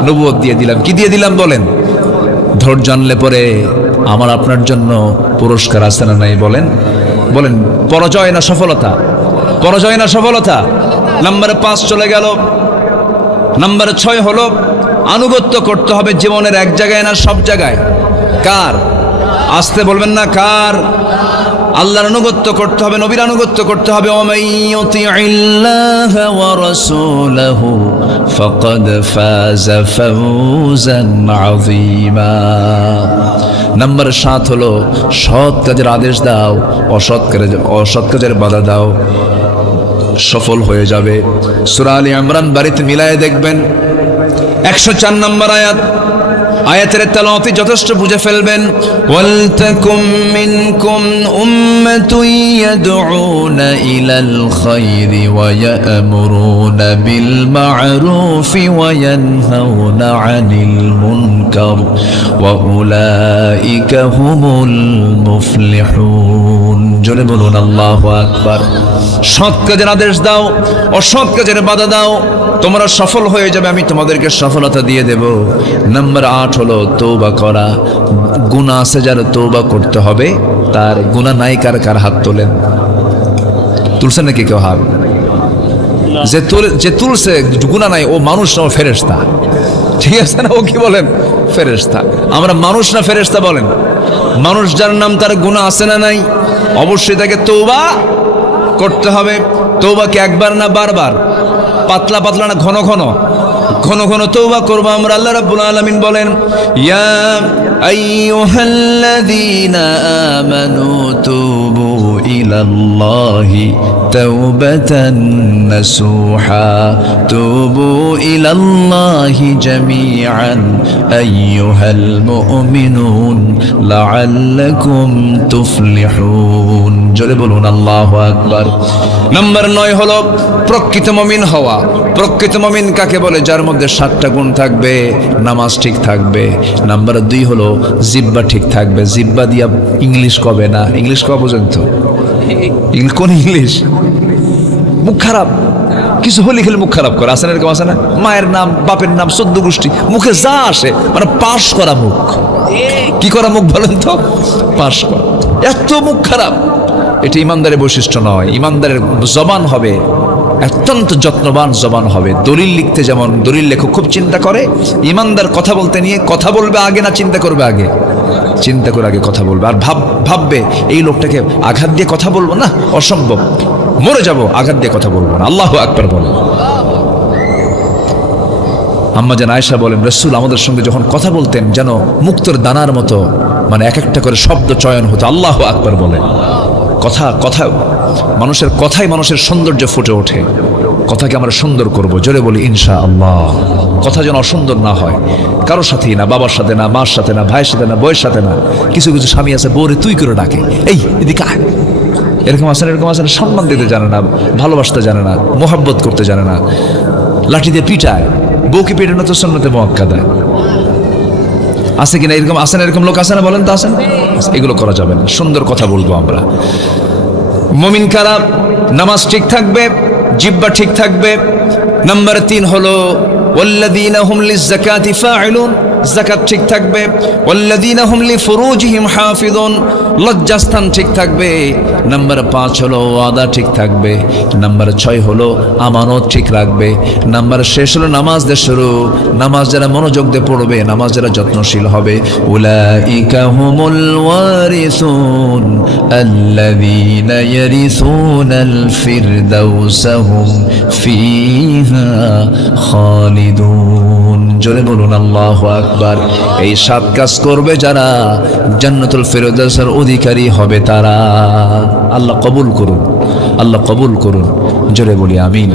নবুয়ত দিয়ে দিলাম। কি দিয়ে দিলাম বলেন? ধৈর্য আনলে পরে আমার আপনার জন্য পুরস্কার আছে না নাই বলেন? বলেন, পরাজয় না সফলতা? পরাজয় না সফলতা? নাম্বার 5 চলে গেল। নাম্বার 6 হলো আনুগত্য করতে হবে জীবনের এক জায়গায় না সব জায়গায়। কার? আসতে বলবেন না, কার? আল্লাহর আনুগত্য করতে হবে, নবীর আনুগত্য করতে হবে। ওয়ামাইয়ুতিইল্লাহা ওয়া রাসূলাহু ফাকাদ ফাযা ফাওজান আযীমা। নাম্বার 7 হলো সৎ কাজের আদেশ দাও, অসৎ কাজের বাধা দাও, সফল হয়ে যাবে। সূরা আলী ইমরান বাড়িতে মিলায়ে দেখবেন, 104 নম্বর আয়াত। আয়াতের তেলাওয়াতে যথেষ্ট বুঝে ফেলবেন। ওয়ালতাকুম মিনকুম উম্মাতুন ইয়াদউনা ইলাল খায়রি ওয়া ইয়া'মুরুনা বিল মা'রুফি ওয়া ইয়ানহাউনা আনিল মুনকার ওয়া উলাইকা হুমুল মুফলিহুন। জোরে বলুন আল্লাহু আকবার। সৎ কাজের আদেশ দাও, অসৎ কাজের বাধা দাও, তোমরা সফল হয়ে যাবে, আমি তোমাদেরকে সফলতা দিয়ে দেব। নাম্বার 8 হলো তওবা করা। গুনাহ আছে যার তওবা করতে হবে, তার গুনাহ নাই কার হাত তোলেন? তুলছেন নাকি কেউ হাত? যে তুলছে গুনাহ নাই, ও মানুষ না, ও ফেরেশতা। ঠিক আছে না? ও কি বলেন? ফেরেশতা। আমরা মানুষ না ফেরেশতা বলেন? মানুষ যার নাম, তার গুনাহ আছে না নাই? অবশ্যই তাকে তওবা করতে হবে। তওবাকে একবার না বারবার, পাতলা পাতলা না ঘন ঘন, ঘন ঘন তওবা করব আমরা। আল্লাহ রাব্বুল আলামিন বলেন, ইয়া আইয়ুহাল্লাযীনা আমানু তুবু ইলাল্লাহি তাওবাতান নাসুহা তুবু ইলাল্লাহি জামিআন আইয়ুহাল মুমিনুন লাআল্লাকুম তুফলিহুন। জোরে বলুন আল্লাহু আকবার। নাম্বার 9 হলো প্রকৃত মুমিন হওয়া। প্রকৃত মুমিন কাকে বলে? যার মধ্যে 7টা গুণ থাকবে, নামাজ ঠিক থাকবে। নাম্বার 2 হলো জিহ্বা ঠিক থাকবে। জিহ্বা দিয়া ইংলিশ কবে না। ইংলিশ কবে পর্যন্ত? কোন ইংলিশ? মুখ খারাপ, কিছু হলে খেলে মুখ খারাপ করে। আসেন এরকম? আছে না? মায়ের নাম, বাপের নাম, 14 গোষ্ঠী, মুখে যা আসে, মানে পাশ করা মুখ। কি করা মুখ বলেন তো? পাশ করা। এত মুখ খারাপ, এটা ইমানদারের বৈশিষ্ট্য নয়। ইমানদারের জবান হবে অত্যন্ত যত্নবান জবান হবে। দলিল লিখতে যেমন দলিল লেখক খুব চিন্তা করে, ইমানদার কথা বলতে নিয়ে কথা বলবে আগে না চিন্তা করবে আগে? চিন্তা করে আগে কথা বলবে। আর ভাববে এই লোকটাকে আঘাত দিয়ে কথা বলবো না, অসম্ভব, মরে যাব, আঘাত দিয়ে কথা বলবো না। আল্লাহু আকবার বলেন। আম্মা জান আয়েশা বলেন, রাসূল আমাদের সঙ্গে যখন কথা বলতেন যেন মুক্তোর দানার মতো, মানে এক একটা করে শব্দ চয়ন হতো। আল্লাহু আকবার বলেন। কথা মানুষের কথাই মানুষের সৌন্দর্য ফুটে ওঠে। কথাকে আমরা সুন্দর করব, জোরে বলি ইনশাআল্লাহ। কথা যেন অসুন্দর না হয়, কারোর সাথেই না, বাবার সাথে না, মার সাথে না, ভাইয়ের সাথে না, বউয়ের সাথে না। কিছু কিছু স্বামী আছে বউরে তুই করে ডাকে, এই এদিকে আয়, এরকম আছে না, সম্মান দিতে জানে না, ভালোবাসতে জানে না, মোহাব্বত করতে জানে না, লাঠি দিয়ে পিটায়। বউকে পিটানো তো সুন্নতে মুআক্কাদা। আছে কিনা এরকম? আছে না এরকম লোক? আছে না বলেন তো? আছেন? এগুলো করা যাবে না। সুন্দর কথা বলবো আমরা। মুমিন কারা? নামাজ ঠিক থাকবে, জিহ্বা ঠিক থাকবে। নাম্বার 3 হলো ওয়াল্লাযীনা হুম লিয-যাকাতি ফাঈলুন। যাকাত ঠিক থাকবে। ওয়াল্লাযীনা হুম লিফুরুজিহিম হাফিযুন। লজ্জাস্থান ঠিক থাকবে। নাম্বার 5 হলো ওয়াদা ঠিক থাকবে। নাম্বার 6 হলো আমানত ঠিক রাখবে। নাম্বার শেষ হলো নামাজ দিয়ে শুরু। নামাজ যারা মনোযোগ দিয়ে পড়বে, নামাজ যারা যত্নশীল হবে, উলাইকা হুমুল ওয়ারিসুন আল্লাযীনা ইয়ারিসুনাল ফিরদাউসা হুম ফিহা খালিদুন। জোরে বলুন আল্লাহু আকবার। এই 7 কাজ করবে যারা, জান্নাতুল ফিরদাউসের অধিকারী হবে তারা। আল্লাহ কবুল করুন, আল্লাহ কবুল করুন। জোরে বলি আমিন।